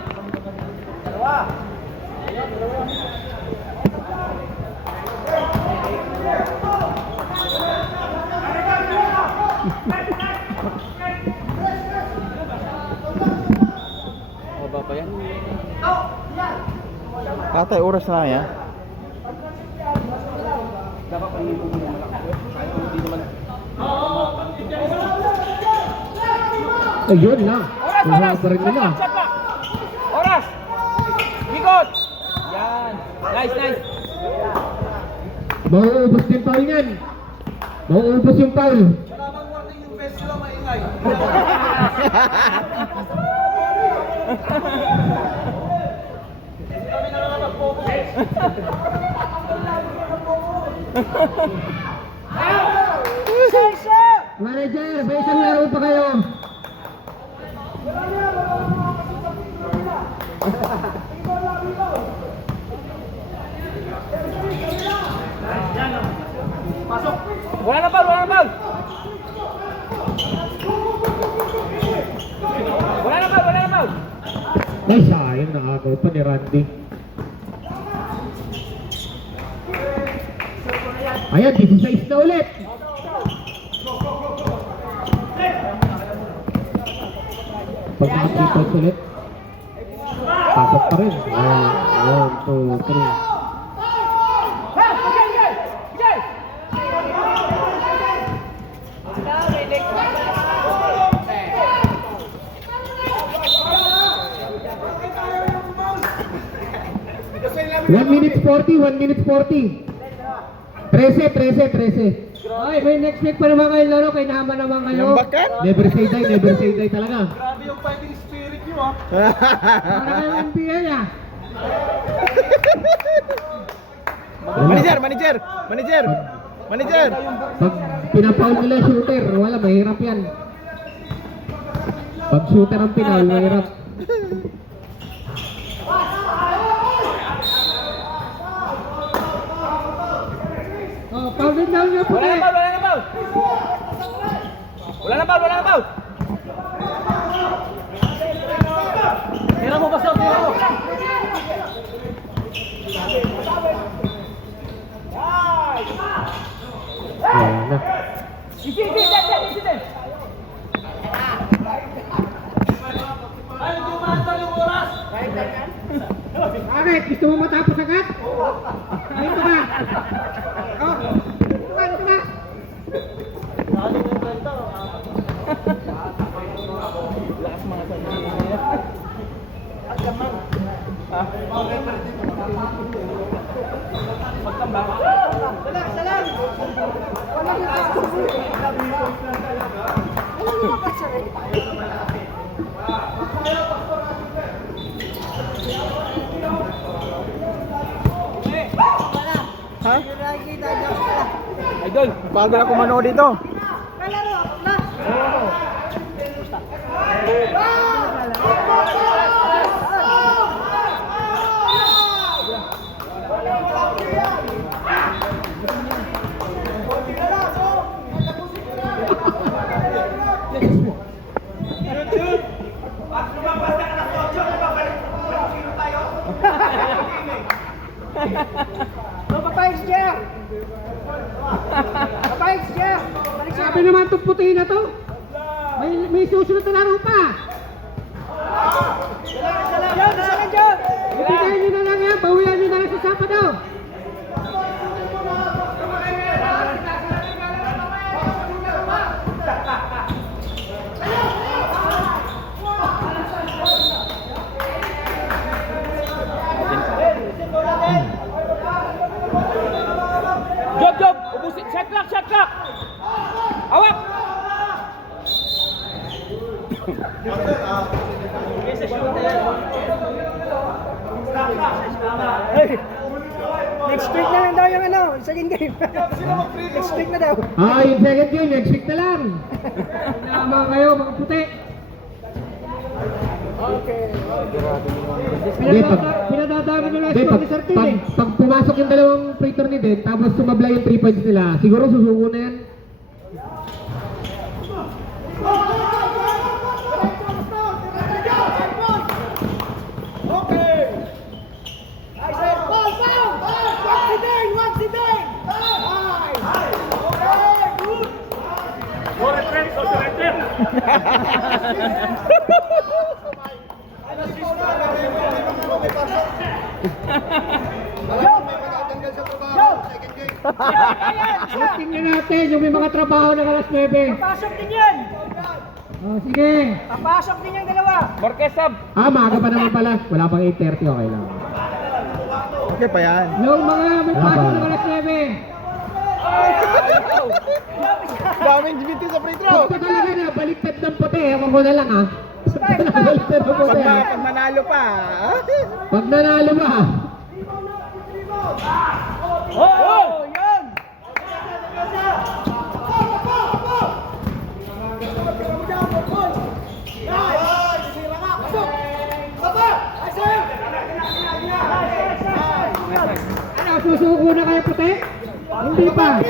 Baba pa yan. Tatay, oras na yan. Ayun na. Oras, Kuha oras. pa rin nila. Shot pa. Oras. Ikot. Yan. Nice. Mauubos din foul yan. Mauubos yung foul. Manager, may isang laro pa kayo. Wala na foul. Wala na foul. Ay, sayang nakakaw pa ni Randy. Ayan, 16 na ulit. Pag nakapipos ulit, tapos pa rin. 1, 2, 3. One minute 40. 13. Ay, may next week pa naman kayo laro, kay naman naman kayo. Never say die talaga. Para kayo NBA ah. Manager! Pag pinapaul nila yung shooter, wala, mahirap yan. Pag shooter ang pinaul, mahirap. Oh, foul din daw niyo puti. Wala na foul. Tira mo. Wala na. Isi. Bakit? Gusto mo matapos agad? Dito ka. Oh, dito ka. Ha? Idol, bago na kumano dito. Sabi naman itong puti na to. May susunod na laro pa. Ibigay nyo na lang yan. Bawian nyo na lang sa Sabado. Job! Ubusin! Shot clock! Awak! Next week na lang daw yung ano, second game. Next week na daw. Yung second game, next week na lang. Tama kayo, mga puti. Pinadadami nila si Mr. Tim eh. Pag pumasok yung dalawang free throw ni Den, tapos sumabla yung 3 points nila, siguro susuko na yan. Tingnan natin yung may mga trabaho ng alas 9. Papasok din yan! Sige. Papasok din yung dalawa! Marquesab! Maaga pa naman pala. Wala pang 8:30, okay lang. Okay pa yan. Yung mga may pasok ng alas 9. Daming GBT sa free throw. Pagka talaga na, baliktad ng puti. Ewan ko na lang ha. Baliktad ng puti. Pag manalo pa. Pag nanalo ba? Oh! Yun! Ano, susuko na kayo puti? Hindi pa.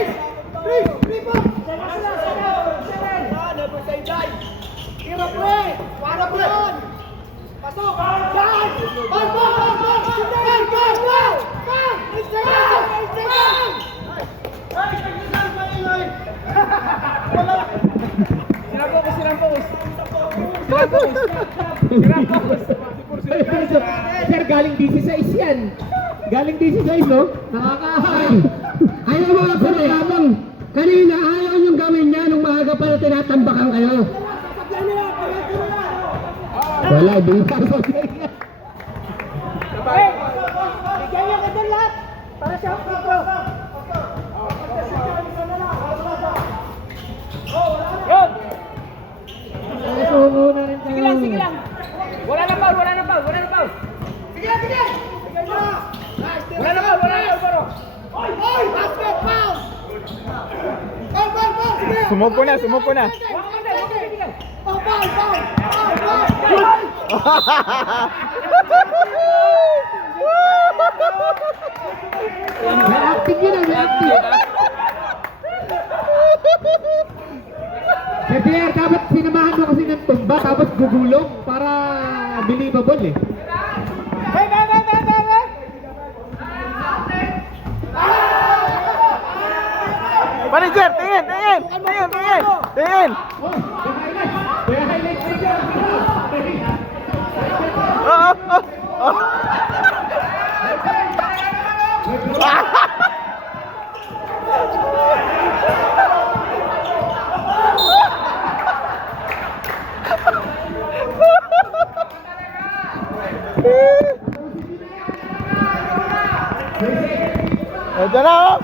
Sir, galing 16 yan. Galing 16, no? Nakakahay. Ayaw mga kumakabang. Kanina, ayaw niyong gawin niya nung maaga pa na tinatambakan kayo. Wala, di pa. Hey! Bigyan niyo ka doon lahat! Para sa outro! Yun! Susuko na rin kayo. Sige lang! Wala na foul! Bigyan! Bigyan! Wala na foul, bro! Oy! Basket foul! Foul! Sige! Sumuko na. Foul! May acting yun, may acting. Sir Pierre, dapat sinamahan mo kasi ng tumba tapos gugulong para believable eh. Hey! Manager, tingin. Ito na.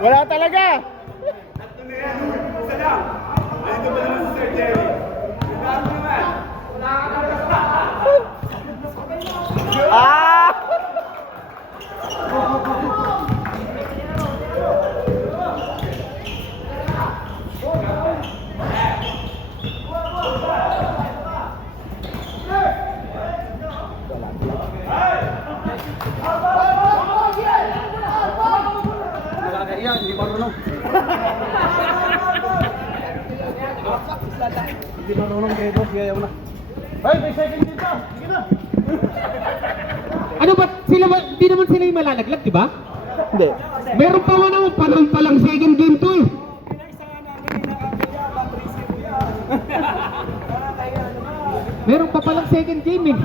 Wala talaga! Ah! Hindi marunong kay boss, kaya mo na. Ay, may second dito. Sige na. Ano ba? Sila ba? Di naman sila yung malalaglag, di ba? Hindi. Meron pa naman panahon pa lang second game to eh. Meron pa palang second game eh.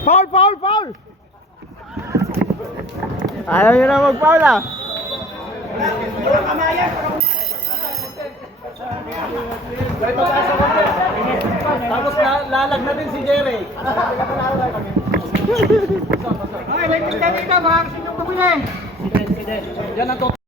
Foul, foul, foul! Ayaw nyo na mag-foul ah! Tapos lalag na din si Jerry. Ay, may tinda dito, baka kasi nung bumili. Yan ang